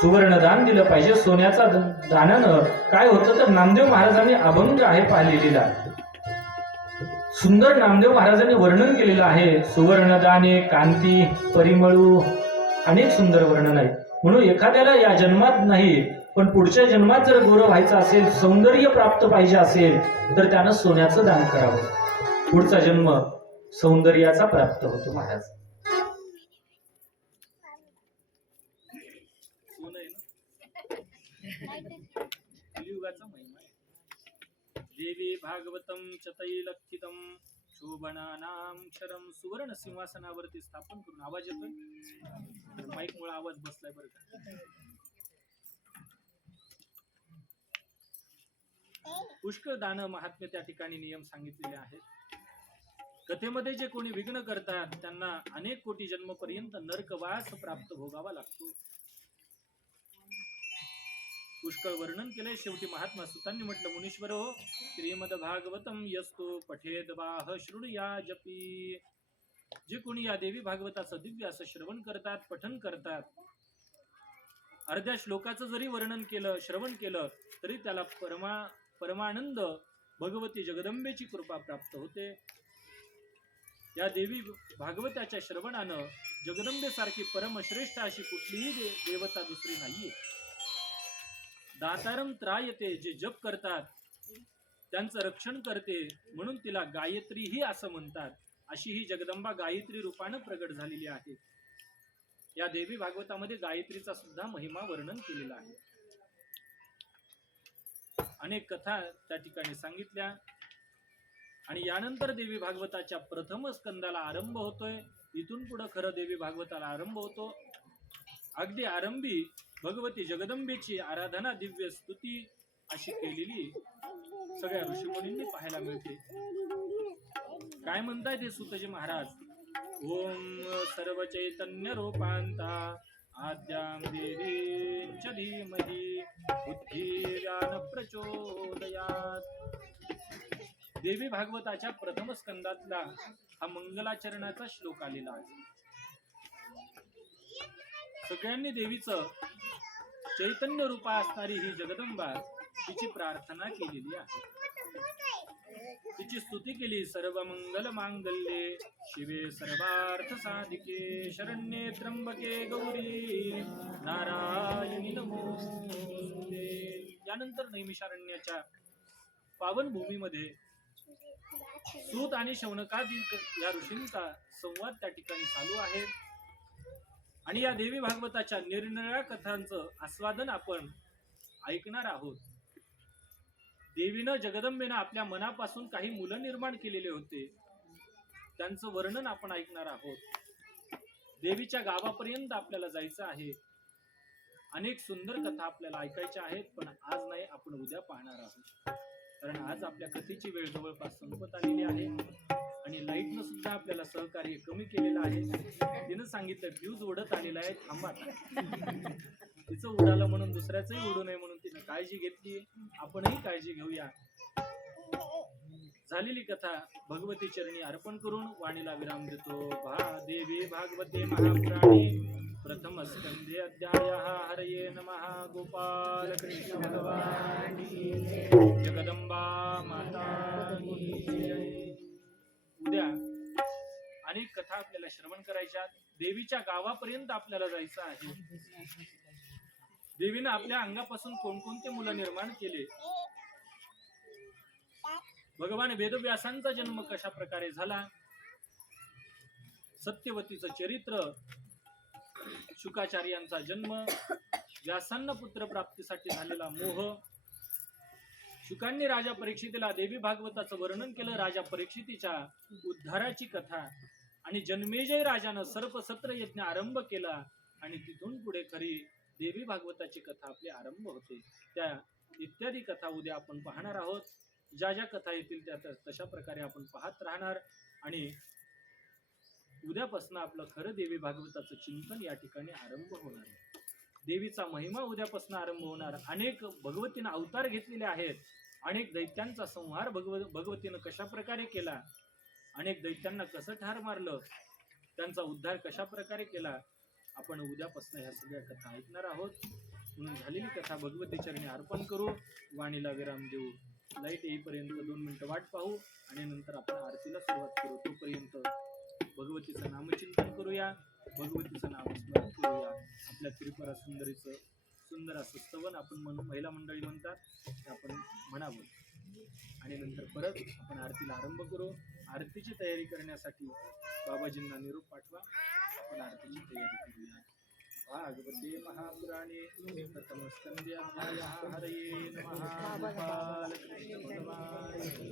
सुवर्ण दान दिलं पाहिजे. सोन्याचा दानानं काय होतं तर नामदेव महाराजांनी अभंग आहे पाहिलेला, सुंदर नामदेव महाराजांनी वर्णन केलेलं आहे. सुवर्ण दाने कांती परिमळू, अनेक सुंदर वर्णन आहे. म्हणून एखाद्याला या जन्मात नाही पण पुढच्या जन्मात जर गोरं व्हायचं असेल, सौंदर्य प्राप्त पाहिजे असेल तर त्यानं सोन्याचं दान करावं. पुढचा जन्म सौंदर्याचा प्राप्त होतो. महाराज देवी भागवतम चतैलक्षितम शोभनानाम क्षरम सुवर्ण सिंहासनावरती स्थापन करून. आवाज येतोय? माईक मुळे आवाज बसलाय बरं का. पुष्कळ दान महात्म्य त्या ठिकाणी नियम सांगितलेले आहेत. कथेमध्ये जे कोणी विघ्न करतात त्यांना अनेक कोटी जन्मपर्यंत नरकवास प्राप्त भोगावा लागतो. पुष्कळ वर्णन केलंय. शेवटी महात्मा सुतांनी म्हटलं, मुनीश्वर हो, श्रीमद भागवतम यस्तु पठेद बाह शृणुया जपी. जे कोणी या देवी भागवताचं दिव्य असं श्रवण करतात, पठन करतात, अर्ध्या श्लोकाचं जरी वर्णन केलं, श्रवण केलं, तरी त्याला परमानंद भगवती जगदंबेची कृपा प्राप्त होते. या देवी भागवताच्या श्रवणानं जगदंबेसारखी परमश्रेष्ठ अशी कुठलीही देवता दुसरी नाहीये. दातारम त्रायते, जे जप करतात त्यांचं रक्षण करते, म्हणून तिला गायत्री ही असं म्हणतात. अशी ही जगदंबा गायत्री रूपानं प्रगट झालेली आहे. या देवी भागवतामध्ये गायत्रीचा सुद्धा महिमा वर्णन केलेला आहे. अनेक कथा त्या ठिकाणी सांगितल्या. आणि यानंतर देवी भागवताच्या प्रथम स्कंदाला आरंभ होतोय. इथून पुढे खरं देवी भागवताला आरंभ होतो. अगदी आरंभी भगवती जगदंबेची आराधना, दिव्य स्तुती अशी केलेली सगळ्या ऋषीमुनींनी पाहायला मिळते. काय म्हणतायत हे सुतजी महाराज? ओम सर्व चैतन्य रूपांता आद्यां देवीं च धीमहि बुद्धिर्ज्ञान प्रचोदयात्. देवी भागवताच्या प्रथम स्कंदातला हा मंगलाचरणाचा श्लोक आलेला आहे. सगळ्यांनी देवीचं चैतन्य रूपा असणारी ही जगदंबा तिची प्रार्थना केलेली आहे, तिची स्तुती केली. सर्व मंगल मांगल्ये शिवे सर्वार्थ साधिके शरण्ये त्र्यंबके गौरी नारायणी नमोस्तुते. यानंतर नैमिषारण्याच्या पावन भूमीमध्ये सूत आणि शौनकादी या ऋषींचा संवाद त्या ठिकाणी चालू आहे. आणि या देवी भागवताच्या निरनिराळ्या कथांचं आस्वादन आपण ऐकणार आहोत. देवीनं जगदंबेनं आपल्या मनापासून काही मुलं निर्माण केलेले होते, त्यांचं वर्णन आपण ऐकणार आहोत. देवीच्या गावापर्यंत आपल्याला जायचं आहे. अनेक सुंदर कथा आपल्याला ऐकायच्या आहेत, पण आज नाही, आपण उद्या पाहणार आहोत. कारण आज आपल्या कथेची वेळ जवळपास संपत आलेली आहे आणि लाईटनं सुद्धा आपल्याला सहकार्य कमी केलेलं आहे. तिनं सांगितलं फ्यूज उडत आलेला आहे, थांबा. तिचं उडालं म्हणून दुसऱ्याचंही उडू नये म्हणून तिने काळजी घेतली. आपणही काळजी घेऊया. झालेली कथा भगवती चरणी अर्पण करून वाणीला विराम देतो. देवी भागवते महापुराणे प्रथम स्कंधे अध्याय. हरये नमः. गोपाल कृष्ण भगवान जगदंबा माता की जय. उद्या अनेक कथा आपल्याला श्रवण करायच्या. देवीच्या गावापर्यंत आपल्याला जायचं आहे. देवीनं आपल्या अंगापासून कोणकोणते मुलं निर्माण केले, भगवान वेदव्यासांचा जन्म कशा प्रकारे झाला, सत्यवतीचं चरित्र, शुकाचार्यांचा जन्म, व्यासांना पुत्र प्राप्तीसाठी झालेला मोह, शुकांनी राजा परीक्षितीला देवी भागवताचं वर्णन केलं, राजा परीक्षितीच्या उद्धाराची कथा, आणि जन्मेजय राजानं सर्पसत्र यज्ञ आरंभ केला आणि तिथून पुढे खरी देवी भागवताची कथा आपली आरंभ होते. त्या इत्यादी कथा उद्या आपण पाहणार आहोत. ज्या ज्या कथा येतील त्या तशा प्रकारे आपण पाहत राहणार आणि उद्यापासून आपलं खरं देवी भागवताचं चिंतन या ठिकाणी आरंभ होणार आहे. देवीचा महिमा उद्यापासून आरंभ होणार. अनेक भगवतीनं अवतार घेतलेले आहेत. अनेक दैत्यांचा संहार भगवतीनं कशा प्रकारे केला, अनेक दैत्यांना कसं ठार मारलं, त्यांचा उद्धार कशा प्रकारे केला, आपण उद्यापासून ह्या सगळ्या कथा ऐकणार आहोत. म्हणून झालेली कथा भगवती चरणी अर्पण करू, वाणीला विराम देऊ. लाईट येईपर्यंत 2 मिनिटं वाट पाहू आणि नंतर आपण आरतीला सुरुवात करू. तोपर्यंत भगवतीचं नामचिंतन करूया, भगवतीचं नामस्मरण करूया. आपल्या त्रिपुरा सुंदरीचं सुंदर असं स्तवन आपण महिला मंडळी म्हणतात ते आपण म्हणावं आणि नंतर परत आपण आरतीला आरंभ करू. आरतीची तयारी करण्यासाठी बाबाजींना निरोप पाठवा. आपण आरतीची तयारी करूया. भागवते महापुराणे प्रथम स्कंदे अध्याय. हरये नमः. गोपाल कृष्ण भगवान